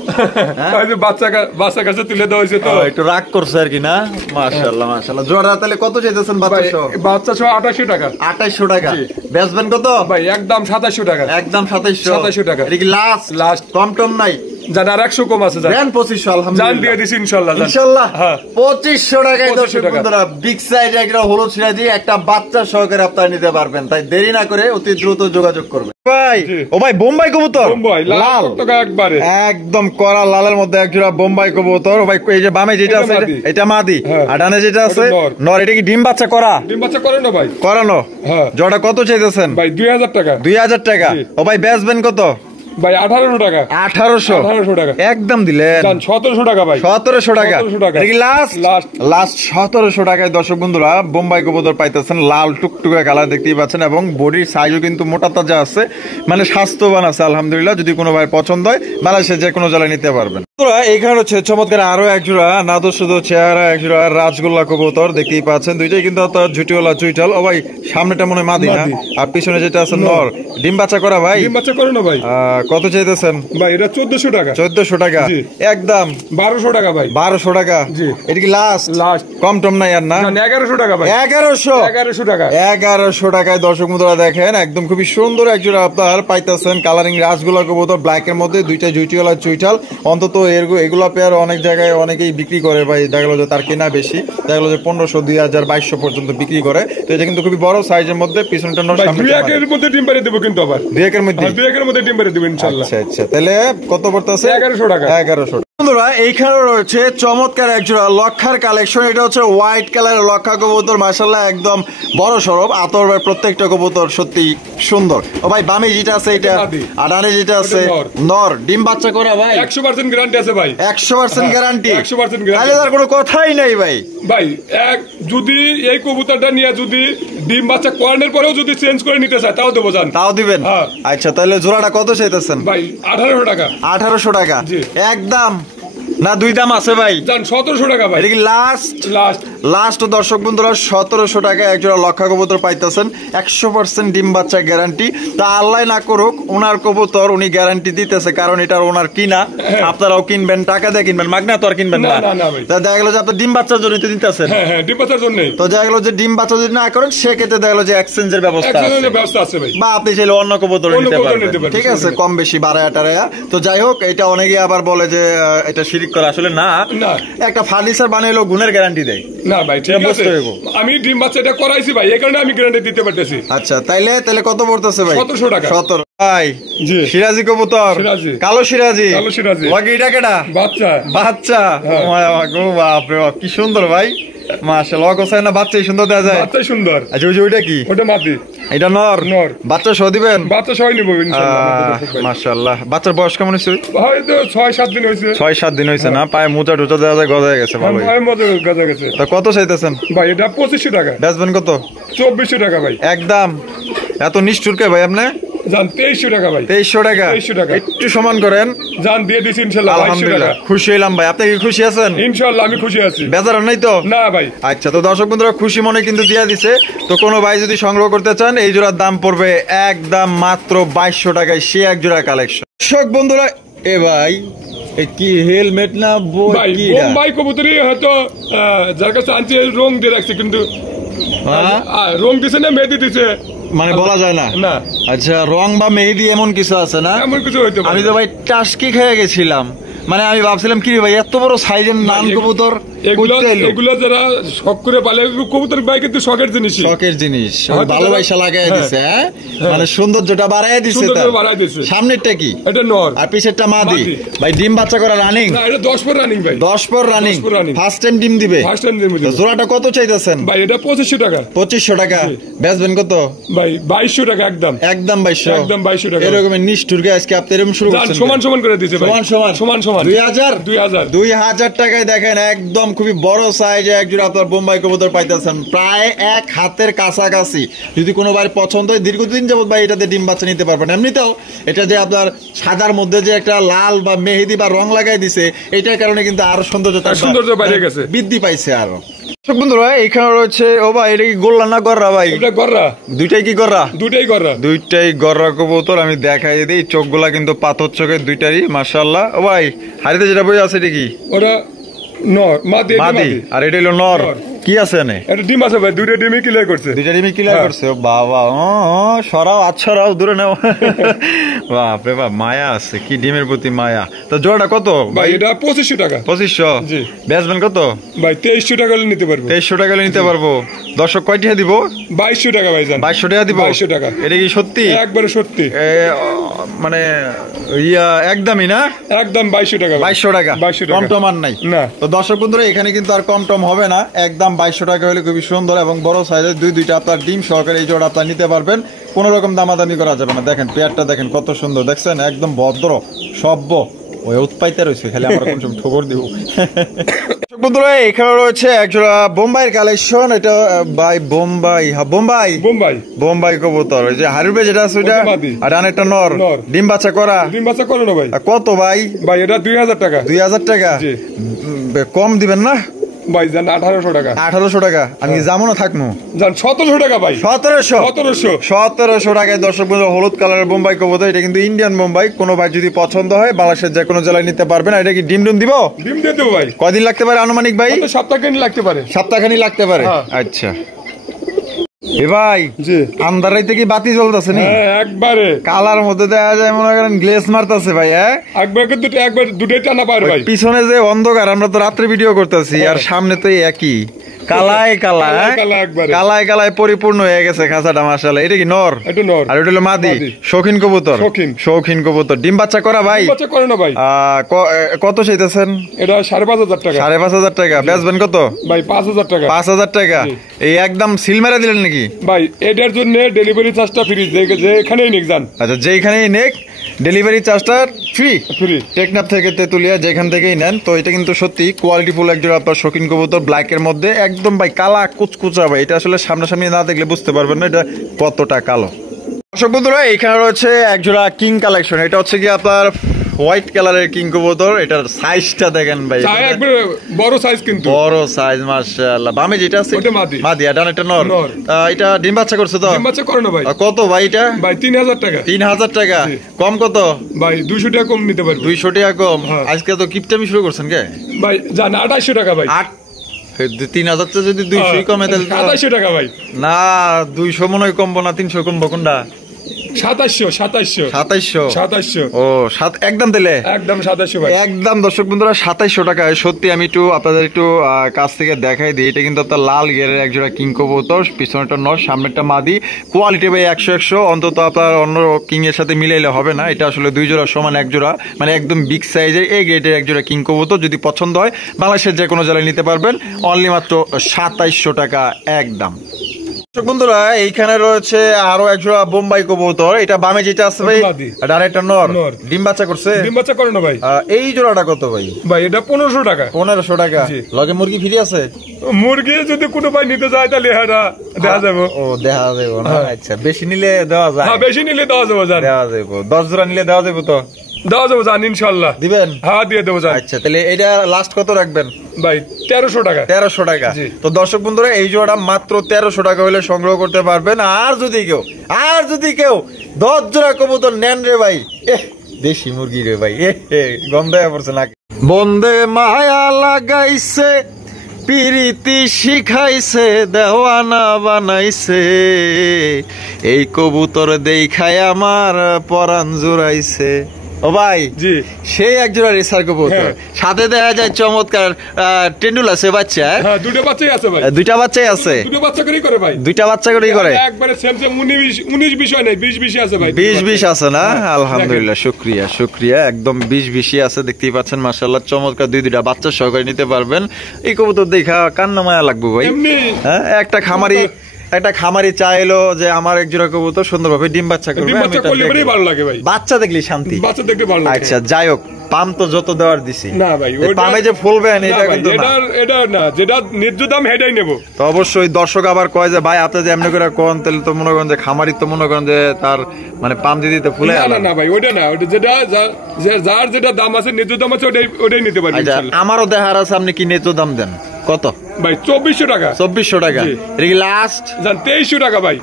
হ্যাঁ এই যে বাচ্চা কাছে তুলে দেওয়া হয়েছে তো একটু রাগ করছে আর কি না? মাশাআল্লাহ মাশাআল্লাহ। জোড়া তাহলে কত চাইতেছেন বাচ্চা সহ? বাচ্চা সহ 2800 টাকা। 2800 টাকা। বেচবেন কত ভাই? একদম 2700 টাকা। একদম 2700 টাকা। এটা কি লাস্ট? কম টম নাই? জান আর 100 কম আছে। জান 2500 আলহামদুলিল্লাহ। জান দিয়ে দিছি ইনশাআল্লাহ। হ্যাঁ 2500 টাকায় দর্শক বন্ধুরা বিগ সাইজ একটা হলুদ সিরাজি একটা বাচ্চা সহকারে আপনারা নিতে পারবেন। তাই দেরি না করে অতি দ্রুত যোগাযোগ করবেন ভাই। ও ভাই বোম্বাই কবুতর। বোম্বাই লাল টকা একবারে একদম কড়া লালের মধ্যে একজোড়া বোম্বাই কবুতর। ও ভাই এই যে বামে যেটা আছে এটা মাদি। আর ডানে যেটা আছে নর। এটা কি ডিম বাচ্চা করা? ডিম বাচ্চা করে না ভাই? করানো। হ্যাঁ। জোড়া কত চাইতেছেন ভাই? 2000 টাকা। 2000 টাকা। ও ভাই বেচবেন কত ভাই? 1800 টাকা। 1800 টাকা একদম দিলেন। 1700 টাকা ভাই। 1700 টাকা। 1700 টাকা। এটা কি লাস্ট 1700 টাকায় দর্শক বন্ধুরা বোম্বাই কবুতর পাইতেছেন। লাল টুকটুকে কালার দেখতেই পাচ্ছেন এবং বডির সাইজও কিন্তু মোটা তাজা আছে, মানে স্বাস্থ্যবান আছে আলহামদুলিল্লাহ। যদি কোনো ভাই পছন্দ হয় বাংলাদেশে যে কোনো জেলায় নিতে পারবেন। বন্ধুরা এখানে হচ্ছে চমৎকার আরো এক জোড়া নাদর শুধু চেহারা এক জোড়া রাজগোল্লা কবুতর দেখতেই পাচ্ছেন, দুইটাই কিন্তু আপনার ঝুটিওয়ালা চুইটাল। ও ভাই সামনেটা মনে হয় মাদি না, আর পিছনে যেটা আছে নর। ডিম বাচ্চা করা ভাই? ডিম বাচ্চা করে না ভাই। কত চাইতেছেন ভাই? এটা 1400 টাকা। 1400 টাকা একদম। 1200 টাকা ভাই। 1200 টাকা এটা কি লাস্ট? কম টম নাই আর না? 1100 টাকা ভাই। 1100 টাকা। 1100 টাকায় দর্শক বন্ধুরা দেখেন একদম খুবই সুন্দর এক জোড়া আপনার পাইতেছেন কালারিং রাজগোল্লা কবুতর ব্ল্যাক এর মধ্যে, দুইটা ঝুটিওয়ালা চুইটাল। অন্তত এগুলা পেয়ার অনেক জায়গায় অনেকেই বিক্রি করে ভাই, দেখা গেলো যে তার কেনা বেশি, দেখা গেলো যে 1500, 2000, 2200 পর্যন্ত বিক্রি করে। তো এটা কিন্তু খুবই বড় সাইজের মধ্যে, পিছনটা নর, সামনে 2 একের মধ্যে ডিম পাড়ে দেব কিন্তু আবার 2 একের মধ্যে 2 একের মধ্যে ডিম পাড়ে দেব ইনশাআল্লাহ। আচ্ছা আচ্ছা, তাহলে কত পড়তেছে? 1100 টাকা। 1100। বন্ধুরা এইখানে রয়েছে চমৎকার এক জোড়া লক্ষার কালেকশন। এটা হচ্ছে হোয়াইট কালারের লক্ষা কবুতর, মাশাআল্লাহ একদম বড় সরব আতর ভাই, প্রত্যেকটা কবুতর সত্যি সুন্দর। ও ভাই বামে যেটা আছে এটা, আর ডানে যেটা আছে নর। ডিম বাচ্চা করা ভাই? 100% গ্যারান্টি আছে ভাই। 100% গ্যারান্টি? 100% গ্যারান্টি। তাহলে তার কোনো কথাই নাই ভাই। ভাই যদি এই কবুতরটা নিয়ে যদি ডিম বাচ্চা করানোর পরেও যদি চেঞ্জ করে নিতে চায় তাও দেবো, জান তাও দিবেন? আচ্ছা তাহলে জোড়াটা কত চাইতেছেন ভাই? 1800 টাকা। 1800 টাকা একদম না? দুই দাম আছে ভাই? জান 1700 টাকা ভাই। এটা কি লাস্ট দর্শক বন্ধুরা 1700 টাকা এক জোড়া লক্ষা কবুতর পাইতেছেন, 100% ডিম বাচ্চা গ্যারান্টি। তা আল্লাহ না করুক ওনার কবুতর উনি গ্যারান্টি দিতেছে, কারণ এটা ওনার কিনা, আপনারাও কিনবেন টাকা দিয়ে কিনবেন, মাগনা তো আর কিনবেন না। তা দেখা গেল যে আপনার ডিম বাচ্চার জন্য তো দিতেছেন। হ্যাঁ ডিম বাচ্চার জন্য। তো দেখা গেল যে ডিম বাচ্চা যদি না করেন সেক্ষেত্রে দেখা গেল যে এক্সচেঞ্জের ব্যবস্থা আছে ভাই, বা আপনি চাইলে অন্য কবুতর নিতে পারবেন, ঠিক আছে, কম বেশি বাড়ায়া টাড়ায়া। তো যাই হোক, এটা অনেকে আবার বলে যে এটা শিরিক করা, আসলে না, একটা ফার্নিচার বানাইলো গুণের গ্যারান্টি দেয় না ভাই, ঠিক আছে। আমি ডিম বাচ্চা এটা করাইছি ভাই, এই কারণে আমি গ্যারান্টি দিতে পারতেছি। আচ্ছা তাহলে কত পড়তেছে ভাই? 1700 টাকা। 17 ভাই। জি সিরাজি কবুতর, কালো সিরাজি। ওকে এটা কেডা? বাচ্চা। ও বাপ রে বাপ, কি সুন্দর ভাই, মাশাআল্লাহ। গোছায় না বাচ্চাই সুন্দর দেখা যায়। বাচ্চাই সুন্দর। আচ্ছা ওইটা কি? ওটা মাদি। এটা নর। বাচ্চা সহ দিবেন? বাচ্চা সহ নিব ইনশাআল্লাহ। মাশাআল্লাহ। বাচ্চার বয়স কেমন হইছে? হয়তো 6-7 দিন হইছে। 6-7 দিন হইছে না? পায়ে মোজা টোজা দেওয়া যায়, গজায় গেছে ভালো। পায়ে মোজা গজায় গেছে। তো কত চাইতেছেন ভাই? এটা 2500 টাকা। বেচবেন কত? 2400 টাকা ভাই। একদম। এত নিষ্ঠুর কে ভাই আপনি? জান 2300 টাকা ভাই। 2300 টাকা? 2300 টাকা। একটু সমান করেন। জান দিয়ে দিছি ইনশাআল্লাহ 2200 টাকা। খুশি হইলাম ভাই। আপনি কি খুশি আছেন? ইনশাআল্লাহ আমি খুশি আছি। বেজার নাই তো? না ভাই। আচ্ছা, তো দর্শক বন্ধুরা খুশি মনে কিন্তু দিয়ে দিছে। তো কোনো ভাই যদি সংগ্রহ করতে চান এই জোড়ার দাম পড়বে একদম মাত্র 2200 টাকায়, সে এক জোড়া কালেকশন। দর্শক বন্ধুরা এ ভাই কি হেলমেট না ভাই? বোম্বাই কবুতরি হয়তো যার কাছে আনছে রং দিয়ে রাখছে, কিন্তু রং দিছে না মেহেদি দিছে মানে বলা যায় না। আচ্ছা, রং বা মেহেদি এমন কিছু আছে না? এমন কিছু হইতে পারে। আমি তো ভাই টাস্কি খেয়ে গেছিলাম, মানে আমি ভাবছিলাম কি ভাই এত বড় সাইজের নান কবুতর, এগুলো যারা শখ করে পালে কবুতর ভাই কিন্তু শখের জিনিস, ভালোবাসা লাগাই দিছে, মানে সৌন্দর্যটা বাড়াই দিছে। সামনেরটা কি? এটা নর আর পিছেরটা মাদি। ভাই ডিম বাচ্চা করা রানিং? না, এটা 10 পর রানিং ভাই। 10 পর রানিং, ফার্স্ট টাইম ডিম দিবে। জোড়াটা কত চাইতেছেন ভাই? এটা 2500 টাকা। 2500 টাকা। বেচবেন কত ভাই? 2200 টাকা। একদম 2200 টাকা। এরকমের নিষ্ঠুর কে আজকে আপনি এরকম শুরু করছেন? সমান করে দিতে ভাই। সমান 2000 টাকায় দেখেন একদম খুবই বড় সাইজে একজোড়া আপনার বোম্বাই কবুতর পাইতেছেন, প্রায় এক হাতের কাছাকাছি। যদি কোনো ভাই পছন্দ হয় দীর্ঘদিন যাবত ভাই এটাতে ডিম বাচ্চা নিতে পারবেন। এমনিতেও এটা যে আপনার সাদার মধ্যে যে একটা লাল বা মেহেদি বা রং লাগাই দিছে, এটার কারণে কিন্তু আরো সৌন্দর্য বাইরে গেছে, বৃদ্ধি পাইছে আরো। বন্ধুরা এখানে রয়েছে, ও ভাই এটা কি গোল্লা না গররা ভাই? এটা গররা। দুইটাই কি গররা? দুইটাই গররা কবুতর। আমি দেখাই দিই, চোখগুলা কিন্তু পাথর চোখের দুইটারই, মাশাআল্লাহ। ও ভাই হাড়িতে যেটা বই আছে এটা কি? ওটা নর, মাদি। আর এটা হলো নর। কি আছে না? এটা ডিম আছে ভাই, দুইটা ডিমই ক্লিয়ার করছে। বাবা সরাও, আচ্ছারাও দূরে নাও। বাপ রে বাপ, মায়া আছে, কি ডিমের প্রতি মায়া। তো জোড়াটা কত ভাই? এটা 2500 টাকা। 2500? জি। বেচবেন কত ভাই? 2300 টাকা নিতে পারবো। 2300 টাকা নিতে পারবো। দর্শক কয়টা দিব? 2200 টাকা ভাই। জান 2200 টাকা দিব? 2200 টাকা। এটা কি সত্যি? একবারে সত্যি। মানে একদমই না? একদম 2200 টাকা। 2200 টাকা। কম টম আর নাই না। তো দর্শক বন্ধুরা এখানে কিন্তু আর কম টম হবে না, একদম 2200 টাকা হলে খুবই সুন্দর এবং বড় সাইজের দুইটা আপনার ডিম সহকারে এই জোড়া আপনার নিতে পারবেন। কোন রকম দামাদামি করা যাবে না। দেখেন পেয়ারটা দেখেন কত সুন্দর, দেখছেন একদম ভদ্র সভ্য ওই উৎপাইতে রয়েছে, খালি আমরা কোন সময় ঠোকর দিব। বন্ধুরা এখানে রয়েছে একজোড়া বোম্বাইয়ের কালেকশন, এটা ভাই বোম্বাই, হ্যাঁ বোম্বাই বোম্বাই বোম্বাই কবুতর, ওই যে হারুবে যেটা আছে ওইটা, ওটা মাদি। আর ডানেরটা নর, নর। ডিম বাচ্চা করা। ডিম বাচ্চা করে না ভাই। আর কত ভাই? ভাই এটা 2000 টাকা। 2000 টাকা? জি। কম দিবেন না? ভাই জান 1800 টাকা। 1800 টাকা? আমি যাবো না থাকবো? জান 1700 টাকা ভাই। 1700 টাকায় দর্শক বন্ধু হলুদ কালারের বোম্বাই কবুতর। এটা কিন্তু ইন্ডিয়ান বোম্বাই। কোনো ভাই যদি পছন্দ হয় বাংলাদেশের যে কোনো জেলায় নিতে পারবেন। এটা কি ডিম দিব? ডিম দিয়ে দেবো ভাই। কয়দিন লাগতে পারে আনুমানিক ভাই? সপ্তাহখানি লাগতে পারে। সপ্তাহখানি লাগতে পারে। আচ্ছা এ ভাই, জি আন্দার রাইতে কি বাতি জ্বলতেছে নি? একবারে কালার মধ্যে দেখা যায় মনে করেন গ্লেস মারতেছে ভাই। একবার দুটোই টানা পারে ভাই। পিছনে যে অন্ধকার, আমরা তো রাত্রে ভিডিও করতেছি আর সামনে তো একই কালায় কালায় পরিপূর্ণ হয়ে গেছে খাঁচাটা। মাশাআল্লাহ। এটা কি নর? এটা নর। আর এটা হলো মাদি। শৌখিন কবুতর। শৌখিন কবুতর। ডিম বাচ্চা করা ভাই? বাচ্চা করে না ভাই। কত চাইতেছেন? এটা 5500 টাকা। 5500 টাকা। বেচবেন কত ভাই? 5000 টাকা। 5000 টাকা? এই একদম সিল মেরে দিলেন নাকি ভাই? এটার জন্য ডেলিভারি চার্জটা ফ্রি, যেখানেই নিক যান। আচ্ছা যেখানেই নেক ডেলিভারি চার্জটা ফ্রি। টেকনাফ থেকে তেতুলিয়া যেখান থেকেই নেন। তো এটা কিন্তু সত্যি কোয়ালিটিফুল একজন আপনার শৌখিন কবুতর, ব্ল্যাকের মধ্যে একদম ভাই কালা কুচকুচা ভাই। এটা আসলে সামনাসামনি না দেখলে বুঝতে পারবেন না এটা কতটা কালো। দর্শক বন্ধুরা এখানে রয়েছে একজোড়া কিং কালেকশন। এটা হচ্ছে কি আপনার হোয়াইট কালারের কিং কবুতর। এটার সাইজটা দেখেন ভাই, বড় সাইজ, কিন্তু বড় সাইজ মাশাআল্লাহ। বামে যেটা আছে ওটা মাদি। মাদি। আর ডান এটা নর। এটা ডিম বাচ্চা করছে তো? ডিম বাচ্চা করে না ভাই। কত ভাই এটা? ভাই 3000 টাকা। 3000 টাকা? কম কত ভাই? 200 টাকা কম নিতে পারবো। 200 টাকা কম? আজকে তো কিপটামি শুরু করছেন কে ভাই? জান 2800 টাকা ভাই। 3000 টা যদি 200 কমে তাহলে 2700 টাকা ভাই। না 200 মনে হয় কমবো না, 300 কমবো। কোনটা? 2700। ও একদম দিলে? একদম 2700 ভাই। একদম দর্শক বন্ধুরা 2700 টাকায়। সত্যি আমি একটু আপনাদের একটু কাছ থেকে দেখাই দিই। এটা কিন্তু আপনার লাল গেরের একজোড়া কিং কবুতর। পিছনেরটা নর, সামনেরটা মাদি। কোয়ালিটি ভাই 100 অন্তত আপনার অন্য কিং এর সাথে মিলাইলে হবে না। এটা আসলে দুই জোড়া সমান এক জোড়া, মানে একদম বিগ সাইজের এই গ্রেডের একজোড়া কিং কবুতর। যদি পছন্দ হয় বাংলাদেশের যে কোনো জেলায় নিতে পারবেন। অনলি মাত্র 2700 টাকা একদম। বন্ধুরা এইখানে রয়েছে আরো একজোড়া বোম্বাই কবুতর। এটা বামে যেটা আছে ভাই, আর একটা নর। ডিম বাচ্চা করছে? ডিম বাচ্চা করে না ভাই। এই জোড়াটা কত ভাই? ভাই এটা 1500 টাকা। 1500 টাকা? লগে মুরগি ফ্রি আছে? মুরগি যদি কোনো ভাই নিতে যায় তাহলে এটা দেখা যাবে। ও দেখা যাবে না? আচ্ছা বেশি নিলে দেওয়া যায়? হ্যাঁ বেশি নিলে দেওয়া যাবে। দেওয়া যাবে। 10 জোড়া নিলে দেওয়া যাবে তো? দেওয়া যাবে জান, ইনশাআল্লাহ দিবেন। হ্যাঁ দিয়ে দেবো জান। আচ্ছা তাহলে এটা লাস্ট কত রাখবেন ভাই? 1300 টাকা। 1300 টাকা? তো দর্শক বন্ধুরা এই জোড়াটা মাত্র 1300 টাকা হলে সংগ্রহ করতে পারবেন। আর যদি কেউ 10 জোড়া কবুতর নেন রে ভাই, দেশি মুরগি রে ভাই, গন্ধে পড়ছে না। বন্দে মায়া লাগাইছে, পিরিতি শিখাইছে, দেওয়ানা বানাইছে, এই কবুতর দেখায় আমার পরাণ জুড়াইছে। ও ভাই জি, সেই একজোড়া রেসার কবুতর। সাথে দেখা যায় চমৎকার টেন্ডুল আছে বাচ্চা। হ্যাঁ দুটো বাচ্চাই আছে ভাই। দুইটা বাচ্চাই আছে? দুটো বাচ্চা করেই করে ভাই। দুইটা বাচ্চা করেই করে? একবারে সেম 19 বিষয় নাই, 20 আছে ভাই। 20 আছে না? আলহামদুলিল্লাহ, শুকরিয়া। একদম 20 আছে, দেখতেই পাচ্ছেন মাশাআল্লাহ। চমৎকার দুইটা বাচ্চা সহকারে নিতে পারবেন। এই কবুতর দেখা কান্না মায়া লাগবে ভাই। হ্যাঁ একটা খামারি চাইলো যে আমার এক জোড়া কবুতর সুন্দরভাবে ডিম বাচ্চা করবে, বাচ্চা দেখলি শান্তি। আচ্ছা যাই হোক, পাম তো যত দেওয়ার দিছি না ভাই, পামে যে ফুলবেন এটা কিন্তু এটা না, যেটা ন্যায্য দাম সেটাই নেব। তো অবশ্যই দর্শক আবার কয় যে ভাই আপনি যে এমনি করে কোন, তাহলে তো মনে করেন যে খামারি তো মনে করেন যে তার মানে পাম দিতে ফুলে। না ভাই ওইটা না, ওটা যেটা যার যেটা দাম আছে, ন্যায্য দাম আছে, ওটাই নিতে পারবেন। আমারও দেখার আছে, আপনি কি ন্যায্য দাম দেন কত ভাই? 2400 টাকা। 2400 টাকা? এটা কি লাস্ট? জান 2300 টাকা ভাই।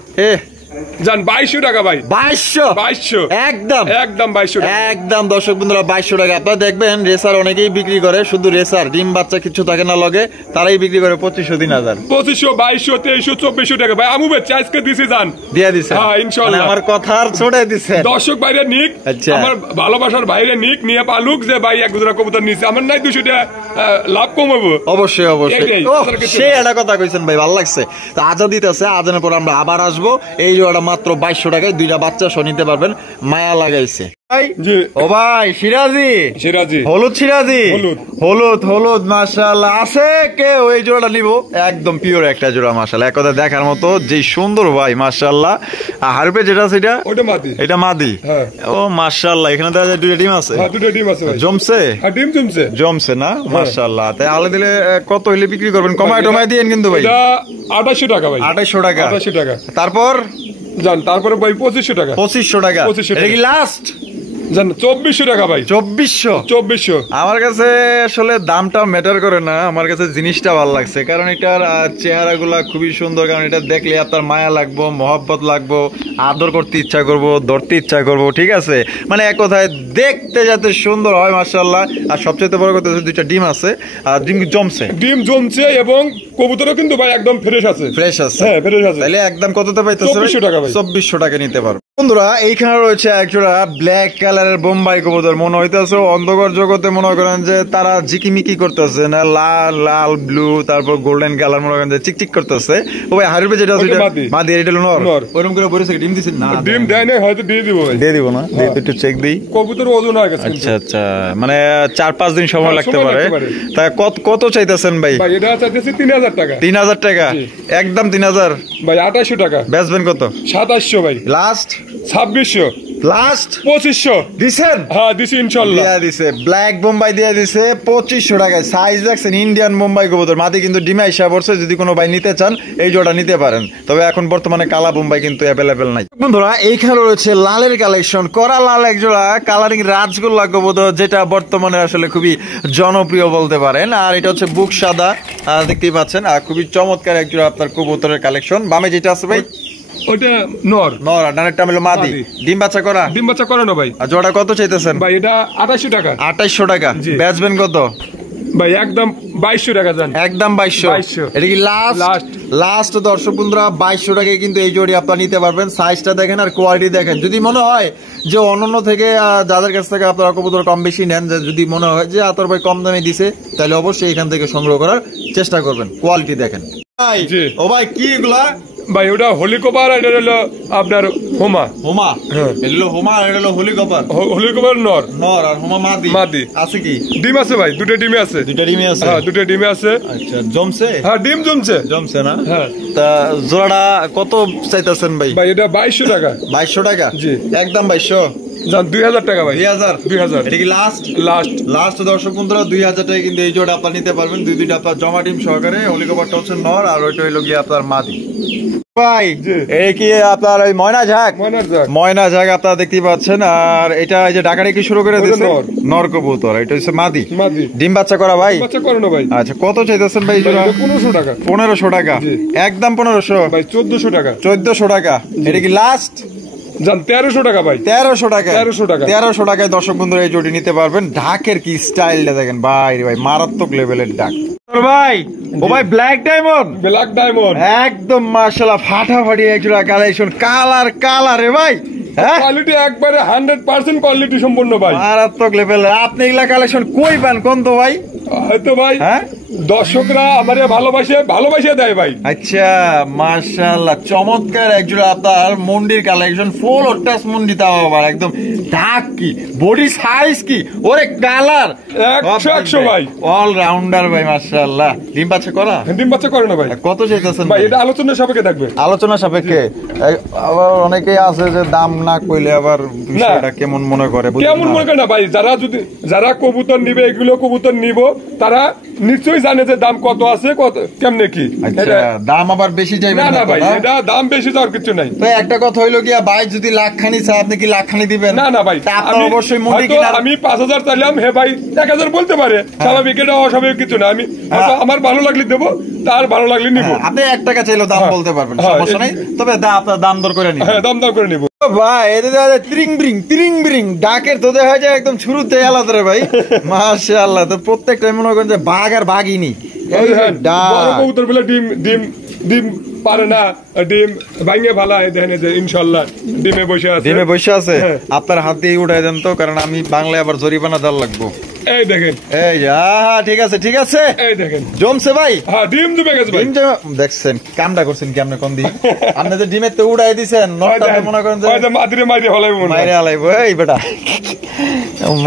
জান 2200 টাকা ভাই। 2200 একদম 2200 টাকা একদম। দর্শক বন্ধুরা 2200 টাকা। আপনারা দেখবেন রেসার অনেকেই বিক্রি করে, শুধু রেসার ডিম বাচ্চা কিছু থাকে না লগে, তারাই বিক্রি করে 2500 3000। 2500 2200 2300 2400 টাকা ভাই। আমু ভাই আজকে দিছি জান, দিয়া দিছে। হ্যাঁ ইনশাআল্লাহ, আমার কথা আর ছোড়ে দিছে। দর্শক ভাইরা নিক, আমার ভালোবাসার ভাইরা নিক, নিয়ে পালুক যে ভাই এক জোড়া কবুতর নিছে, আমার নাই 200 টাকা লাভ কমাবো। অবশ্যই সেই একটা কথা কইছেন ভাই, ভালো লাগছে। তো আজান দিতেছে, আজানের পর আমরা আবার আসবো। এই জোড়াটা মাত্র 2200 টাকায় দুইটা বাচ্চা সহ নিতে পারবেন, মায়া লাগাইছে। ভাই জি। ও ভাই সিরাজি সিরাজি হলুদ সিরাজি হলুদ। হলুদ হলুদ মাশাআল্লাহ আছে কে ওই জোড়াটা নিব একদম পিওর একটা জোড়া মাশাআল্লাহ এক কথা দেখার মতো যে সুন্দর ভাই মাশাআল্লাহ হারপে যেটা সেটা ওটা মাদি। এটা মাদি হ্যাঁ। ও মাশাআল্লাহ এখানে দেখা যায় দুইটা ডিম আছে হ্যাঁ, দুটো ডিম আছে ভাই। জমছে হ্যাঁ, ডিম জমছে। জমছে না মাশাআল্লাহ তাই আলে দিলে কত হইলে বিক্রি করবেন কমায় টমায় দিয়েন কিন্তু ভাই এটা 2800 টাকা ভাই। 2800 টাকা 2800 টাকা। তারপর জান তারপরে ভাই 2500 টাকা। 2500 টাকা 2500 এটা কি লাস্ট জান 2400 টাকা ভাই। 2400 2400। আমার কাছে আসলে দামটা ম্যাটার করে না আমার কাছে জিনিসটা ভালো লাগছে কারণ এটার চেহারাগুলা খুবই সুন্দর কারণ এটা দেখলে আপনার মায়া লাগবো মহব্বত লাগবো আদর করতে ইচ্ছা করব ধরতে ইচ্ছা করব ঠিক আছে মানে এক কথায় দেখতে যাতে সুন্দর হয় মাশাআল্লাহ আর সবচেয়ে বড় কথা হচ্ছে দুইটা ডিম আছে আর ডিম জমছে ডিম জমছে এবং কবুতরও কিন্তু ভাই একদম ফ্রেশ আছে। ফ্রেশ আছে হ্যাঁ, ফ্রেশ আছে। তাহলে একদম কততে পাইতেছে 2400 টাকা ভাই। 2400 টাকা নিতে পারো বন্ধুরা এইখানে রয়েছে একজোড়া ব্ল্যাক কালারের বোম্বাই কবুতর মনে হইতেছে অন্ধকার জগতে মনে করেন যে তারা ঝিকিমিকি করতেছে না লাল লাল ব্লু তারপর গোল্ডেন কালার মনে করেন যে চিকচিক করতেছে ও ভাই হারিবে যেটা আছে ওটা এটা মাদি। মাদি এটা হলো নর নর। ওরকম করে বলেছে ডিম দিছেন না ডিম দেয় না হয়তো দিয়ে দিব ভাই। দিয়ে দিব না দিয়ে একটু চেক দিই কবুতর ওজন হয়ে গেছে কিন্তু। আচ্ছা আচ্ছা মানে 4-5 দিন সময় হ্যাঁ, লাগতে সময় পারে লাগতে পারে। তা কত কত চাইতেছেন ভাই ভাই এটা চাইতেছি 3000 টাকা। 3000 টাকা জি। একদম 3000 ভাই 2800 টাকা। বেচবেন কত 2700 ভাই। লাস্ট 2600। লাস্ট 2500। দিছেন হ্যাঁ দিছি ইনশাআল্লাহ। দিয়া দিছে ব্ল্যাক বোম্বাই দিয়া দিছে 2500 টাকায় সাইজ দেখছেন ইন্ডিয়ান বোম্বাই কবুতর মাটি কিন্তু ডিমে আইসা পড়ছে যদি কোনো ভাই নিতে চান এই জোড়া নিতে পারেন তবে এখন বর্তমানে কালা বোম্বাই কিন্তু অ্যাভেলেবেল নাই বন্ধুরা এইখানে রয়েছে লালের কালেকশন করা লাল এক জোড়া কালারিং রাজগোল্লা কবুতর যেটা বর্তমানে আসলে খুবই জনপ্রিয় বলতে পারেন আর এটা হচ্ছে বুক সাদা দেখতেই পাচ্ছেন আর খুবই চমৎকার এক জোড়া আপনার কবুতরের কালেকশন বামে যেটা আছে ভাই ওটা নর। নর আর ডানেরটা হলো মাদি মাদি। ডিম বাচ্চা করা ডিম বাচ্চা করে না ভাই। আর জোড়া কত চাইতেছেন ভাই এটা 2800 টাকা। 2800 টাকা জি। বেচবেন কত ভাই একদম 2200 টাকা জান। একদম 2200 2200 এটা কি লাস্ট Last। লাস্ট দর্শক বন্ধুরা 2200 টাকায় কিন্তু এই জোড়ি আপনারা নিতে পারবেন সাইজটা দেখেন আর কোয়ালিটি দেখেন যদি মনে হয় যে অন্যান্য থেকে যাদের কাছ থেকে আপনারা কবুতর কম বেশি নেন যে যদি মনে হয় যে আতর ভাই কম দামে দিছে তাহলে অবশ্যই এখান থেকে সংগ্রহ করার চেষ্টা করবেন কোয়ালিটি দেখেন ভাই জি। ও ভাই কি এগুলা ভাই ওটা হলিকপার আর এটা হলো আপনার হোমা। হোমা হ্যাঁ। এগুলো হোমা আর এগুলো হলিকপার হলিকপার নর। নর আর হোমা মাদি মাদি। আছে কি ডিম আছে ভাই, দুটো ডিমে আছে। দুইটা ডিমে আছে হ্যাঁ দুটো ডিমে আছে। আচ্ছা জমছে হ্যাঁ ডিম জমছে। জমছে না হ্যাঁ। তা জোড়াটা কত চাইতেছেন ভাই ভাই এটা 2200 টাকা। 2200 টাকা জি। একদম 2200 জান 2000 টাকা ভাই। 2000 2000 এটা কি লাস্ট লাস্ট। লাস্ট দর্শক বন্ধুরা 2000 টাকা কিন্তু এই জোড়া আপনারা নিতে পারবেন দুইটা আপনার জমা ডিম সহকারে হলিকপারটা হচ্ছে নর আর ওইটা হইলো গিয়ে আপনার মাদি ভাই জি। এই কি আপনার ওই ময়না ঝাক ময়নার জাত। ময়না ঝাক আপনারা দেখতেই পাচ্ছেন আর এটা এই যে ডাকারে কি শুরু করে ওটা দিয়েছে নর। নর কবুতর এটা হচ্ছে মাদি মাদি। ডিম বাচ্চা করা ভাই বাচ্চা করে না ভাই। আচ্ছা কত চাইতেছেন ভাই এই ভাই, জোড়া এটা 1500 টাকা। 1500 টাকা জি। একদম 1500 ভাই 1400 টাকা। 1400 টাকা এটা কি লাস্ট জান 1300 টাকা ভাই। 1300 টাকা 1300 টাকা। 1300 টাকায় দর্শক বন্ধুরা এই জোড়ি নিতে পারবেন ঢাকের কি স্টাইলটা দেখেন ভাই রে ভাই মারাত্মক লেভেলের ডাক ভাই ও ভাই ব্ল্যাক ডায়মন্ড ব্ল্যাক ডায়মন্ড। একদম মাশাআল্লাহ ফাটাফাটি এক জোড়া কালেকশন কালার রে ভাই হ্যাঁ কোয়ালিটি একবারে 100% কোয়ালিটি সম্পূর্ণ ভাই। মারাত্মক লেভেলের আপনি এগুলা কালেকশন কই পান কোন তো ভাই হয়তো ভাই হ্যাঁ দর্শকরা আমারে ভালোবাসে দেয় ভাই। আচ্ছা মাশাআল্লাহ চমৎকার একজোড়া আপনার মন্ডির কালেকশন ফুল টাচ মন্ডি তাও আবার একদম ঢাক কি বডি সাইজ কি ওরে কালার 100 ভাই। অল রাউন্ডার ভাই মাশাআল্লাহ ডিম বাচ্চা করা ডিম বাচ্চা করে না ভাই। কত চাইতেছেন ভাই এটা আলোচনার সাপেক্ষে থাকবে। আলোচনা সাপেক্ষে আবার অনেকেই আছে যে দাম না কইলে আবার বিষয়টা কেমন মনে করে বুঝলেন কেমন না? মনে করে না ভাই, যারা কবুতর নিবে এগুলো কবুতর নিব তারা নিশ্চয়ই জানে যে দাম কত আছে কত কেমনে কি। আচ্ছা এটা- দাম আবার বেশি চাইবেন না না না তো, ভাই না? এটা দাম বেশি যাওয়ার কিছু নাই। তো একটা কথা হইলো গিয়া ভাই যদি লাখখানি চায় আপনি কি লাখখানি দিবেন না না ভাই তা আপনার আমি- অবশ্যই মন্ডি হয়তো কিনার আমি 5000 চাইলাম হে ভাই 1000 বলতে পারে স্বাভাবিক, এটা অস্বাভাবিক কিছু না। আমি হয়তো আমার ভালো লাগলে দেবো, তার ভালো লাগলে নিব। হ্যাঁ, আপনি 1 টাকা চাইলেও দাম হ্যাঁ, বলতে পারবেন হ্যাঁ, সমস্যা নাই তবে আপনার দাম দর করে নিন হ্যাঁ দাম করে নিব। ভাই এতে দেখা যায় ত্রিং ব্রিং ডাকের তো দেখা যায় একদম শুরুতে আলাদা রে ভাই মাশাআল্লাহ তো প্রত্যেকটা মনে করেন যে বাঘ আর বাঘিনী এই যে ডাক বড় কবুতর বলে ডিম পারে না, ডিম ভাঙে ভালা দেখেন যে ইনশাআল্লাহ ডিমে বসে আছে। ডিমে বসে আছে হ্যাঁ। আপনার হাত দিয়ে উঠাই দেন তো কারণ আমি বাংলায় আবার জরিমানা দেওয়ার লাগবো এই দেখেন, এই যে ঠিক আছে ঠিক আছে, এই দেখেন জমছে ভাই। হ্যাঁ ডিম জমে গেছে ভাই। দেখছেন কামটা করছেন কি আপনি কোন দিন, আপনি তো ডিমের তো উড়াই দিছেন, নটটা তো মনে করেন যে মাদিরে মাইরে হলাইব না, মাইরে হালাইবো। এই বেটা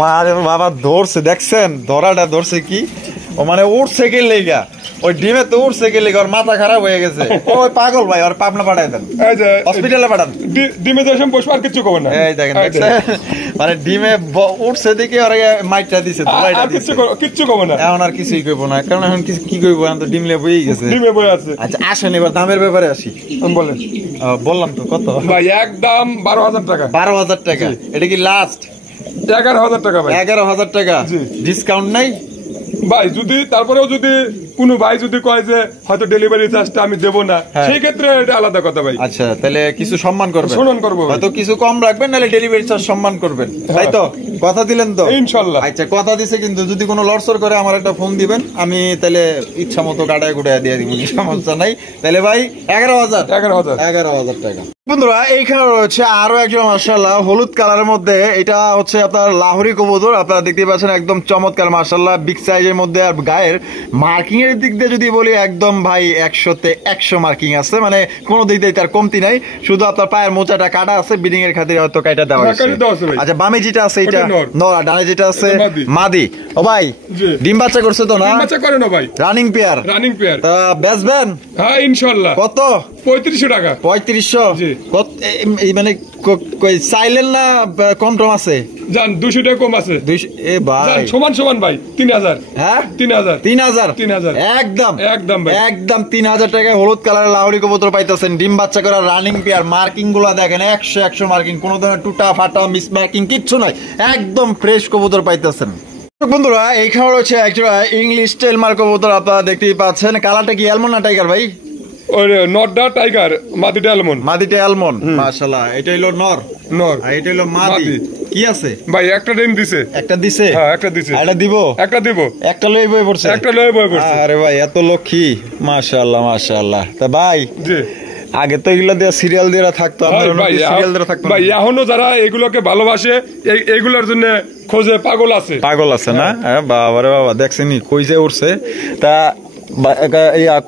মারে বাবা ধরছে, দেখছেন ধরাটা ধরছে কি, ও মানে উঠছে কি লেগা, ওই ডিমে তো উঠছে কি লেগা, ওর মাথা খারাপ হয়ে গেছে, ওই পাগল ভাই, ওর পাবনা পাঠায় দেন, হসপিটালে পাঠান। ডিমে যে বসবো আর কিছু কবে না। এই দেখেন দেখছেন, মানে ডিমে উঠছে দেখে ওর মাইটটা দিছে, কিচ্ছু কবে না, এখন আর কিছুই কইবো না, কারণ এখন কি কইবো, এখন তো ডিমলে বই গেছে, ডিমে বই আছে। আচ্ছা আসেন এবার দামের ব্যাপারে আসি, বলেন। বললাম তো কত ভাই একদম 12,000 টাকা। 12,000 টাকা, এটা কি লাস্ট? 11,000 টাকা ভাই। 11,000 টাকা, ডিসকাউন্ট নাই ভাই? যদি তারপরেও যদি কোনো ভাই যদি কয় যে হয়তো ডেলিভারি চার্জটা আমি দেবো না, সেই ক্ষেত্রে এটা আলাদা কথা ভাই। আচ্ছা তাহলে কিছু সম্মান করবেন, সম্মান করবো, হয়তো কিছু কম রাখবেন, নাহলে ডেলিভারি চার্জ সম্মান করবেন, তাই তো? কথা দিলেন তো ইনশাআল্লাহ? আচ্ছা কথা দিছে, কিন্তু যদি কোনো লড়সড় করে আমার একটা ফোন দিবেন, আমি তাহলে ইচ্ছা মতো গাড়ায় গুড়ায় দিয়ে দিব, সমস্যা নাই। তাহলে ভাই 11,000 টাকা। বন্ধুরা এইখানে রয়েছে আরো একজন মাশাআল্লাহ হলুদ কালারের মধ্যে, এটা হচ্ছে আপনার লাহোরি কবুতর, আপনারা দেখতে পাচ্ছেন একদম চমৎকার মাশাআল্লাহ, বিগ সাইজের মধ্যে। আর গায়ের মার্কিং এর দিক দিয়ে যদি বলি, একদম ভাই 100-তে 100 মার্কিং আছে, মানে কোনো দিক দিয়ে তার কমতি নাই, শুধু আপনার পায়ের মোচাটা কাটা আছে, বিডিং এর খাতিরে হয়তো কাটা দেওয়া আছে। আচ্ছা বামে যেটা আছে এটা নর, আর ডানে যেটা আছে মাদি। ও ভাই ডিম বাচ্চা করছে তো না? ডিম বাচ্চা করে না ভাই, রানিং পেয়ার। Running pair. তা বেচবেন? হ্যাঁ ইনশাআল্লাহ। কত? 3500 টাকা। 3500? মানে চাইলেন না কম টম আছে? জান 200 টাকা কম আছে। এ ভাই সমান ভাই 3000। হ্যাঁ 3000 একদম ভাই, একদম 3000 টাকায় হলুদ কালারের লাহোরি কবুতর পাইতেছেন, ডিম বাচ্চা করা রানিং পেয়ার। মার্কিং গুলা দেখেন 100 মার্কিং, কোন ধরনের টুটা ফাটা মিস মার্কিং কিচ্ছু নাই, একদম ফ্রেশ কবুতর পাইতেছেন। বন্ধুরা এইখানে রয়েছে একটা ইংলিশ টেলমার কবুতর, আপনারা দেখতেই পাচ্ছেন। কালারটা কি অ্যালমন্ড না টাইগার ভাই? নরটা টাইগার, মাদিটা অ্যালমন্ড। মাদিটা অ্যালমন্ড, মাশাআল্লাহ। এটা হলো নর, আর এটা হলো মাদি। কি আছে ভাই? একটা ডিম দিছে। একটা দিছে? হ্যাঁ একটা দিছে। এটা দিব? একটা দিব। একটা লই বই পড়ছে? একটা লই বই পড়ছে। আরে ভাই এত লক্ষ্মী, মাশাআল্লাহ মাশাআল্লাহ। তা ভাই জি আগে তো এগুলো দিয়ে সিরিয়াল দিয়ে থাকতো, সিরিয়াল দিয়ে থাকতো ভাই, এখনো যারা এগুলোকে ভালোবাসে এইগুলোর জন্য খোঁজে পাগল আছে না? বাবারে বাবা, দেখছেন কই যে উঠছে। তা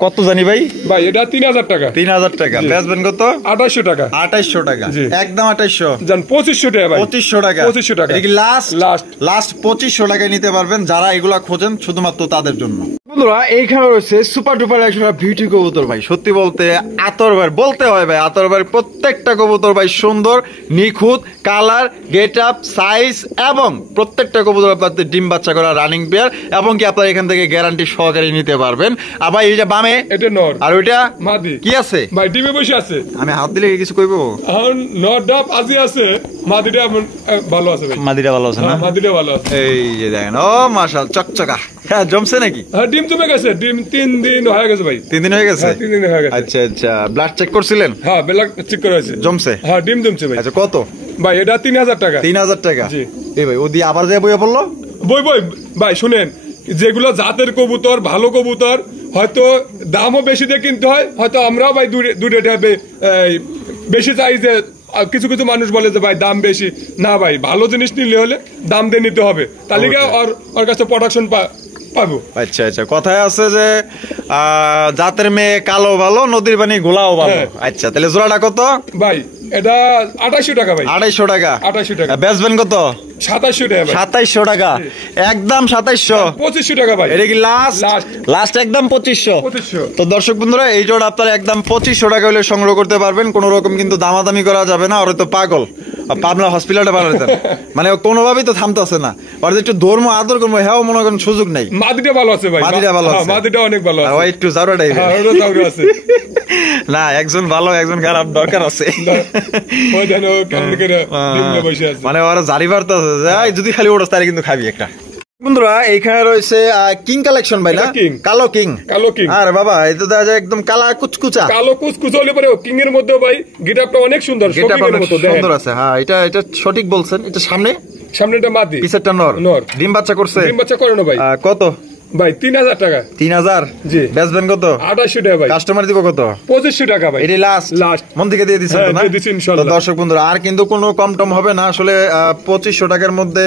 কত জানি ভাই? ভাই এটা 3000 টাকা। 3000 টাকা। বেচবেন কত? 2800 টাকা। 2800 টাকা, একদম 2800। জান 2500 টাকা ভাই। 2500 টাকা। 2500 টাকা। এটা কি লাস্ট 2500 টাকায় নিতে পারবেন, যারা এগুলা খোঁজেন শুধুমাত্র তাদের জন্য। বন্ধুরা এইখানে রয়েছে সুপার ডুপার একটা বিউটি কবুতর ভাই। সত্যি বলতে আতর ভাই বলতে হয় ভাই, আতর ভাই প্রত্যেকটা কবুতর ভাই সুন্দর, নিখুঁত, কালার, গেট আপ, সাইজ এবং প্রত্যেকটা কবুতর আপনাদের ডিম বাচ্চা করা রানিং পেয়ার, এবং কি আপনার এখান থেকে গ্যারান্টি সহকারে নিতে পারবেন। আর ভাই এই যে বামে এটা নর, আর ওইটা মাদি। কি আছে ভাই? ডিমে বসে আছে। আমি হাত দিলে কিছু কইবো? নরটা আজি আছে, মাদিটা ভালো আছে ভাই। মাদিটা ভালো আছে না? মাদিটা ভালো আছে। এই যে দেখেন, ও মাশাআল্লাহ চকচকা। হ্যাঁ জমছে নাকি? হ্যাঁ ডিম জমে গেছে, ডিম 3 দিন হয়ে গেছে ভাই। 3 দিন হয়ে গেছে? 3 দিন হয়ে গেছে। আচ্ছা আচ্ছা, ব্লাড চেক করছিলেন? হ্যাঁ ব্লাড চেক করা হয়েছে। জমছে? হ্যাঁ ডিম জমছে ভাই। আচ্ছা কত ভাই? এটা 3000 টাকা। 3000 টাকা? জি। এই ভাই ও দিয়ে আবার যে বইয়া পড়লো। বই ভাই শুনেন, যেগুলো জাতের কবুতর, ভালো কবুতর, হয়তো দামও বেশি দিয়ে কিনতে হয়, হয়তো আমরাও ভাই দুটো বেশি চাই যে কিছু কিছু মানুষ বলে যে ভাই দাম বেশি না, ভাই ভালো জিনিস নিলে হলে দাম দিয়ে নিতে হবে, তাহলে ওর কাছে প্রোডাকশন পাবো। আচ্ছা আচ্ছা, কথায় আছে যে জাতের মেয়ে কালো ভালো, নদীর পানি গোলাও ভালো। আচ্ছা তাহলে জোড়াটা কত ভাই? এটা 2800 টাকা ভাই। 2800 টাকা। 2800 টাকা। বেচবেন কত? 2700 টাকা ভাই। 2700 টাকা, একদম 2700। 2500 টাকা ভাই। এটা কি লাস্ট একদম 2500? তো দর্শক বন্ধুরা এই জোড়া আপনারা একদম 2500 টাকা হলে সংগ্রহ করতে পারবেন, কোন রকম কিন্তু দামাদামি করা যাবে না। ওরা তো পাগল, পাবনা হসপিটালে বানাতেন, মানে কোনোভাবেই তো থামতেছে না, ওর একটু ধর্ম আদর করবো, হ্যাঁ মনে করেন সুযোগ নাই। মাদিটা ভালো আছে ভাই, মাদিটা ভালো আছে, মাদিটা অনেক ভালো আছে। একটু জাউরা আছে না, একজন ভালো একজন খারাপ দরকার আছে। মানে ওরা জারি বার্তাছে যদি খালি ওড়স তাহলে কিন্তু খাবি একটা। বন্ধুরা এইখানে রয়েছে কিং কালেকশন ভাই না? কালো কিং। আরে বাবা এটা দেখা যায় একদম কালা কুচকুচা, কালো কুচকুচা হলে পরে কিং এর মধ্যে ভাই গেটআপটা অনেক সুন্দর, সুন্দর আছে। হ্যাঁ এটা সঠিক বলছেন। এটা সামনেটা মাদি, পিছেরটা নর। ডিম বাচ্চা করছে? ডিম বাচ্চা করে না ভাই। কত? ভাই 3000 টাকা। 3000 জি। বেচবেন কত? 2800 টাকা ভাই। কাস্টমার দিব কত? 2500 টাকা ভাই। এটি লাস্ট লাস্ট মন থেকে দিয়ে দিচ্ছেন তো না? দিয়ে দিচ্ছি ইনশাআল্লাহ। তো দর্শক বন্ধুরা আর কিন্তু কোনো কম টম হবে না আসলে 2500 টাকার মধ্যে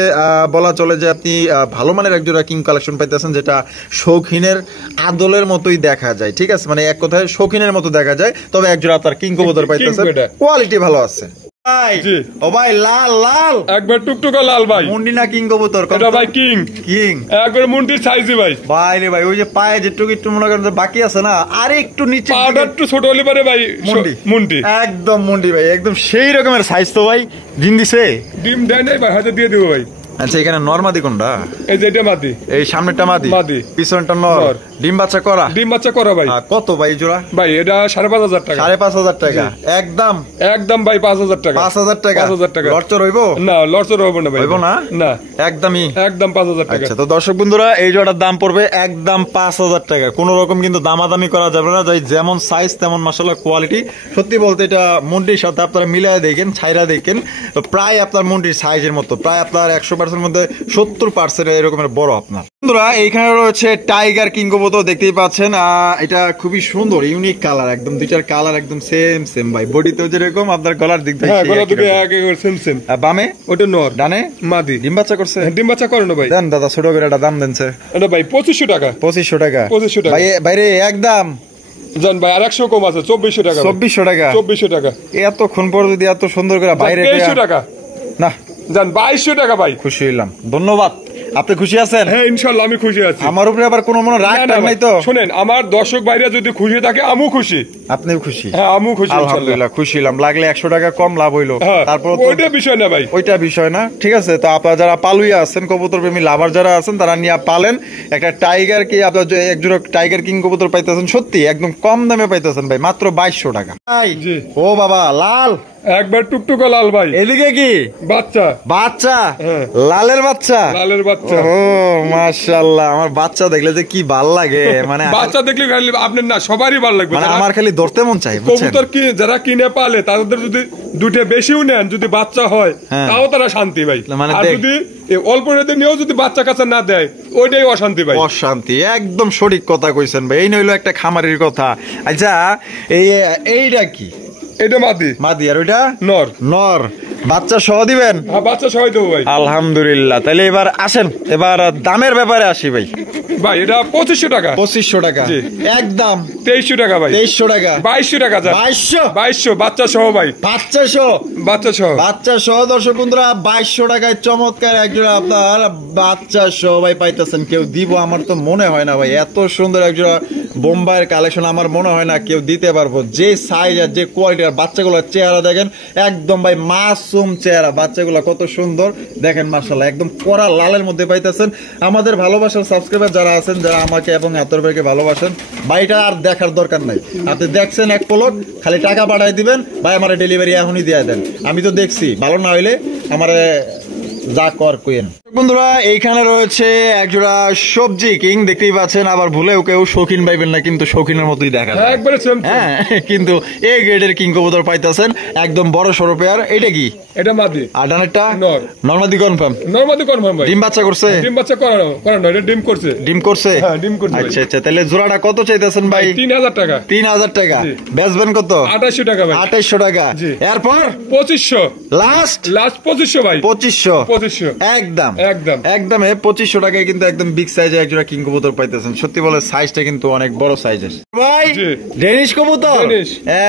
বলা চলে যে আপনি ভালো মানের একজোড়া কিং কালেকশন পাইতেছেন, যেটা শৌখিনের আদলের মতোই দেখা যায়। ঠিক আছে, মানে এক কথায় শৌখিনের মতো দেখা যায়, তবে একজোড়া আপনার কিং কবুতর পাইতেছেন, কোয়ালিটি ভালো আছে। ভাই জি। ও ভাই লাল লাল একবার টুকটুকা লাল ভাই। মুন্ডি না কিং কবুতর? এটা ভাই কিং। কিং একবার মুন্ডির সাইজই ভাই। ভাই রে ভাই, ওই যে পায়ে যেটুকু একটু মনে করেন যে বাকি আছে না, আরে একটু নিচে পাটা একটু ছোট হলে পারে ভাই। মুন্ডি একদম মুন্ডি ভাই, একদম সেই রকমের সাইজ। তো ভাই ডিম দিছে? ডিম দেয় নাই ভাই, হাতে দিয়ে দেবো ভাই। আচ্ছা, এখানে নরমাদি কোনটা? এই যে এটা মাদি। এই সামনেরটা মাদি, মাদি। পিছনটা নর। নর। ডিম বাচ্চা করা? ডিম বাচ্চা করা ভাই। কত ভাই জোড়া? ভাই এটা 5500 টাকা। 5500 টাকা একদম? একদম ভাই 5000 টাকা। 5000 টাকা? 5000 টাকা। লড়চর হইব না? লড়চর হইব না ভাই। হইব না? না একদমই একদম 5000 টাকা। আচ্ছা, তো দর্শক বন্ধুরা এই জোড়ার দাম পড়বে একদম 5000 টাকা। কোন রকম কিন্তু দামাদামি করা যাবে না, যাই যেমন সাইজ তেমন মাশাআল্লাহ কোয়ালিটি। সত্যি বলতে এটা মুন্ডির সাথে আপনারা মিলায় দেখেন, ছাইরা দেখেন, তো প্রায় আপনার মুন্ডির সাইজের মতো, প্রায় আপনার 100% মধ্যে 70% এরকমের বড় আপনার। বন্ধুরা এইখানে রয়েছে টাইগার কিং কবুতর, দেখতেই পাচ্ছেন। এটা খুবই সুন্দর, ইউনিক কালার, একদম দুইটার কালার একদম সেম সেম ভাই। বডিতেও যেরকম, আপনার গলার দিক থেকে হ্যাঁ, গলা দিকে আগে সেম সেম। বামে ওটা নর, ডানে মাদি। ডিম বাচ্চা করছে? ডিম বাচ্চা করে না ভাই। দেন দাদা, ছোট করে একটা দাম দেনছে। এটা ভাই 2500 টাকা। 2500 টাকা? 2500 টাকা ভাই বাইরে একদম জান ভাই। আর 100 কম আছে, 2400 টাকা। 2400 টাকা? 2400 টাকা। এতক্ষণ পর যদি এত সুন্দর করে বাইরে 2300 টাকা না, জান 2200 টাকা ভাই। খুশি হইলাম, ধন্যবাদ। আপনি খুশি আছেন? হ্যাঁ ইনশাআল্লাহ আমি খুশি আছি। আমার উপরে আবার কোনো মনে রাগ টাগ নাই তো? শুনেন, আমার দর্শক ভাইরা যদি খুশি থাকে আমিও খুশি। আপনিও খুশি? হ্যাঁ আমিও খুশি ইনশাআল্লাহ। আলহামদুলিল্লাহ, খুশি হলাম। লাগলে 100 টাকা কম লাভ হইলো, তারপর ওইটা বিষয় না ভাই, ওইটা বিষয় না। ঠিক আছে, তো আপনারা যারা পালুইয়া আছেন, কবুতর প্রেমী লাভার যারা আছেন, তারা নিয়ে পালেন। একটা টাইগার কি আপনার একজোড়া টাইগার কিং কবুতর পাইতেছেন, সত্যি একদম কম দামে পাইতেছেন ভাই, মাত্র 2200 টাকা। জি। ও বাবা লাল, একবার টুকটুকা লাল ভাই। এদিকে কি বাচ্চা? বাচ্চা? লালের বাচ্চা? লালের বাচ্চা। ও মাশাআল্লাহ, আমার বাচ্চা দেখলে যে কি ভাল লাগে, মানে বাচ্চা দেখলে আপনার না সবারই ভালো লাগবে, মানে আমার খালি ধরতে মন চাই। কবুতর কি যারা কিনে পালে তাদের যদি দুটো বেশিও নেন, যদি বাচ্চা হয় তাও তারা শান্তি ভাই। আর যদি অল্প রেটে নিয়েও যদি বাচ্চা কাচ্চা না দেয়, ওইটাই অশান্তি ভাই। অশান্তি, একদম সঠিক কথা কইছেন ভাই। এই নইলো একটা খামারির কথা। আচ্ছা, এইটা কি? এটা মাদি। মাদি। আর ওইটা নর। নর। বাচ্চা সহ দিবেন? হ্যাঁ বাচ্চা সহ দেবো ভাই। আলহামদুলিল্লাহ। তাহলে এবার আসেন, এবার দামের ব্যাপারে আসি ভাই। ভাই এটা 2500 টাকা। 2500 টাকা একদম? 2300 টাকা ভাই। 2300 টাকা? 2200 টাকা। 2200 বাচ্চা সহ ভাই। বাচ্চা সহ? বাচ্চা সহ। বাচ্চা সহ দর্শক বন্ধুরা 2200 টাকায় চমৎকার একজোড়া আপনার বাচ্চা সহ ভাই পাইতেছেন। কেউ দিব আমার তো মনে হয় না ভাই, এত সুন্দর একজোড়া বোম্বাইয়ের কালেকশন আমার মনে হয় না কেউ দিতে পারবো। যে সাইজ আর যে কোয়ালিটি, আর বাচ্চাগুলোর চেহারা দেখেন, একদম ভাই মাসুম চেহারা। বাচ্চাগুলো কত সুন্দর দেখেন, মাশাআল্লাহ একদম কড়া লালের মধ্যে পাইতেছেন। আমাদের ভালোবাসার সাবস্ক্রাইবার যারা আছেন, যারা আমাকে এবং আতর ভাইকে ভালোবাসেন, ভাইটা আর দেখার দরকার নাই। আপনি দেখছেন এক পলক, খালি টাকা পাঠাই দিবেন ভাই, আমার ডেলিভারি এখনই দিয়ে দেন। আমি তো দেখছি, ভালো না হইলে আমার যা কর কইেন। বন্ধুরা এইখানে রয়েছে একজোড়া সবজি কিং, দেখতেই পাচ্ছেন। আবার ভুলেও কেউ শৌখিন পাইবেন না, কিন্তু শৌখিনের মতোই দেখা যায়। একবারে সেম। হ্যাঁ, কিন্তু এই গ্রেডের কিং কবুতর পাইতেছেন, একদম বড় সরো পেয়ার। এটা কি? এটা মাদি। আর ডানেরটা নর। নরমাদি কনফার্ম? নরমাদি কনফার্ম ভাই। ডিম বাচ্চা করছে? ডিম বাচ্চা করানো এটা ডিম করছে। ডিম করছে? হ্যাঁ ডিম করছে। আচ্ছা আচ্ছা, তাহলে জোড়াটা কত চাইতেছেন ভাই? 3000 টাকা। 3000 টাকা? বেচবেন কত? 2800 টাকা ভাই। 2800 টাকা? এরপর 2500 লাস্ট? লাস্ট 2500 ভাই। 2500 একদম একদম একদম 2500 টাকায় কিন্তু একদম বিগ সাইজের একজোড়া কিং কবুতর পাইতেছেন। সত্যি বলে সাইজটা কিন্তু অনেক বড় সাইজের ভাই। ডেনিশ কবুতর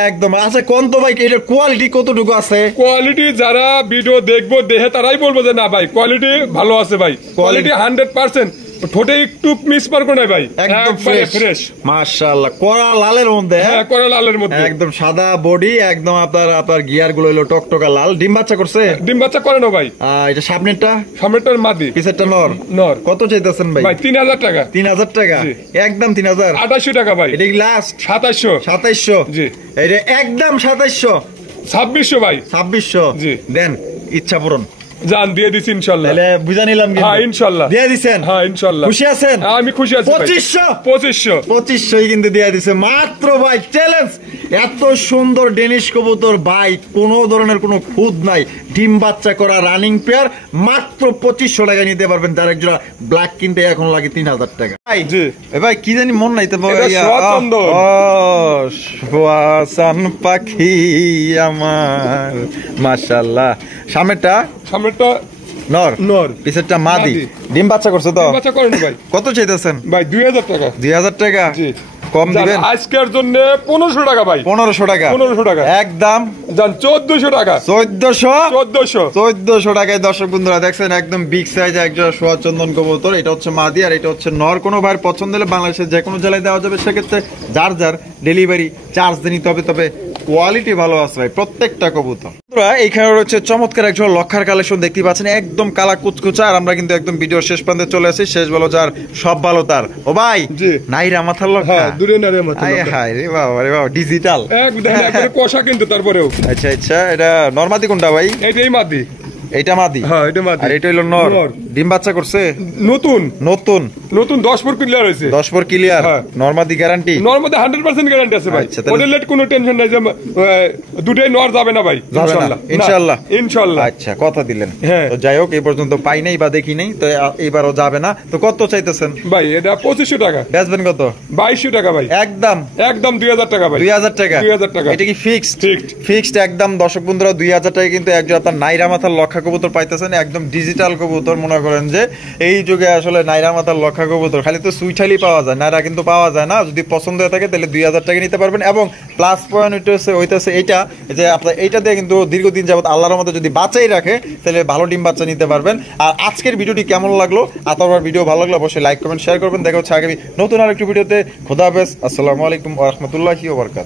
একদম। আচ্ছা কোন তো ভাই, এটার কোয়ালিটি কতটুকু আছে? কোয়ালিটি যারা ভিডিও দেখবো দেখে তারাই বলবো যে না ভাই কোয়ালিটি ভালো আছে ভাই। কোয়ালিটি 100%। ঠোঁটে একটু মিস মার্ক নাই ভাই, একদম ফ্রেশ মাশাআল্লাহ। কড়া লালের মধ্যে? হ্যাঁ কড়া লালের মধ্যে, একদম সাদা বডি, একদম আপনার গিয়ার গুলো হলো টকটকা লাল। ডিম বাচ্চা করছে? ডিম বাচ্চা করে না ভাই। এটা সামনেরটা? সামনেরটার মাদি, পিছেরটা নর। নর। কত চাইতেছেন ভাই? ভাই 3000 টাকা। 3000 টাকা একদম? 3000? 2800 টাকা ভাই। এটা কি লাস্ট? 2700। 2700? জি। এটা একদম 2700? 2600 ভাই। 2600? জি। দেন, ইচ্ছা পূরণ জান দিয়ে দিছি ইনশাআল্লাহ। তাহলে বুঝা নিলাম কিন্তু। হ্যাঁ ইনশাআল্লাহ দিয়ে দিবেন? হ্যাঁ ইনশাআল্লাহ। খুশি আছেন? আমি খুশি আছি। 2500? 2500 2500 কিন্তু দিয়ে দিছে মাত্র ভাই। চ্যালেঞ্জ এত সুন্দর ডেনিশ কবুতর ভাই, কোনো ধরনের কোনো খুদ নাই, ডিম বাচ্চা করা রানিং পেয়ার, মাত্র 2500 টাকায় নিতে পারবেন। তার এক জোড়া ব্ল্যাক কিনতে এখন লাগে 3000 টাকা। ভাই জি এ ভাই কি জানি মন নাই তো এটা সোয়াচন্দন। সোয়াচান পাখি আমার, মাশাআল্লাহ। সামনেরটা নর, নর, পিছেরটা মাদি। মাদি। ডিম বাচ্চা করছে তো? বাচ্চা করেন ভাই। কত চাইতেছেন ভাই 2000 টাকা। 2000 টাকা জি কম দিবেন? আজকের জন্য 1500 টাকা ভাই। 1500 টাকা? 1500 টাকা একদম জান 1400 টাকা। 1400 টাকায় দর্শক বন্ধুরা দেখছেন একদম বিগ সাইজ একজোড়া সোয়া চন্দন কবুতর। এটা হচ্ছে মাদি আর এটা হচ্ছে নর। কোনো ভাইয়ের পছন্দ হলে বাংলাদেশের যে কোনো জেলায় দেওয়া যাবে, সেক্ষেত্রে যার যার ডেলিভারি চার্জ নিতে হবে, তবে কোয়ালিটি ভালো আছে ভাই প্রত্যেকটা কবুতর। এইখানে রয়েছে চমৎকার একজন লক্ষার কালেকশন দেখতে পাচ্ছেন, একদম কালা কুচকুচা। আর আমরা কিন্তু একদম ভিডিও শেষ প্রান্তে চলে আসি। শেষ ভালো যার সব ভালো তার। ও ভাই জি নাইরা মাথার লক্ষা। হ্যাঁ দূরে না রে মাথা। হায় রে বাবা রে বাবা, ডিজিটাল একদম কষা কিন্তু তারপরেও। আচ্ছা আচ্ছা, এটা নরমাদি কোনটা ভাই? এইটাই মাদি। এটা মাদি? হ্যাঁ এটা মাদি। আর এটা হলো নর। নর। ডিম বাচ্চা করছে? নতুন নতুন 10 ফুট ক্লিয়ার হয়েছে। 10 পর ক্লিয়ার। হ্যাঁ। নরমাদি গ্যারান্টি? নর মধ্যে 100% গ্যারান্টি আছে ভাই। আচ্ছা, তাহলে- ওদের লেট কোনো টেনশন নাই যে দুটোই নর যাবে না ভাই। যাবে না? ইনশাআল্লাহ। ইনশাআল্লাহ। আচ্ছা কথা দিলেন। হ্যাঁ। তো যাই হোক, এই পর্যন্ত পাই নাই বা দেখি নাই, তো এবারও যাবে না। তো কত চাইতেছেন ভাই এটা 2500 টাকা। বেচবেন কত? 2200 টাকা ভাই। একদম একদম 2000 টাকা ভাই। 2000 টাকা? 2000 টাকা। এটা কি ফিক্সড? Fixed। ফিক্সড একদম। দর্শক বন্ধুরা 2000 টাকা কিন্তু একজন আপনার নাইরা মাথার লক্ষা কবুতর পাইতেছেন, একদম ডিজিটাল কবুতর। মনে করেন যে এই যুগে আসলে নাইরা মাথার লক্ষা কবুতর খালি তো সুইঠালি পাওয়া যায়, নাইরা কিন্তু পাওয়া যায় না। যদি পছন্দ হয়ে থাকে তাহলে 2000 টাকা নিতে পারবেন। এবং প্লাস পয়েন্ট হইতেছে এইটা যে আপনার এইটা দিয়ে কিন্তু দীর্ঘদিন যাবত আল্লাহর মধ্যে যদি বাঁচাই রাখে তাহলে ভালো ডিম বাচ্চা নিতে পারবেন। আর আজকের ভিডিওটি কেমন লাগলো, আপনার ভিডিও ভালো লাগলো অবশ্যই লাইক কমেন্ট শেয়ার করবেন। দেখা হচ্ছে আগামী নতুন আরেকটি ভিডিওতে। খোদা হাফেজ। আসসালামু আলাইকুম ওয়া রাহমাতুল্লাহি ওয়া বারাকাতুহু।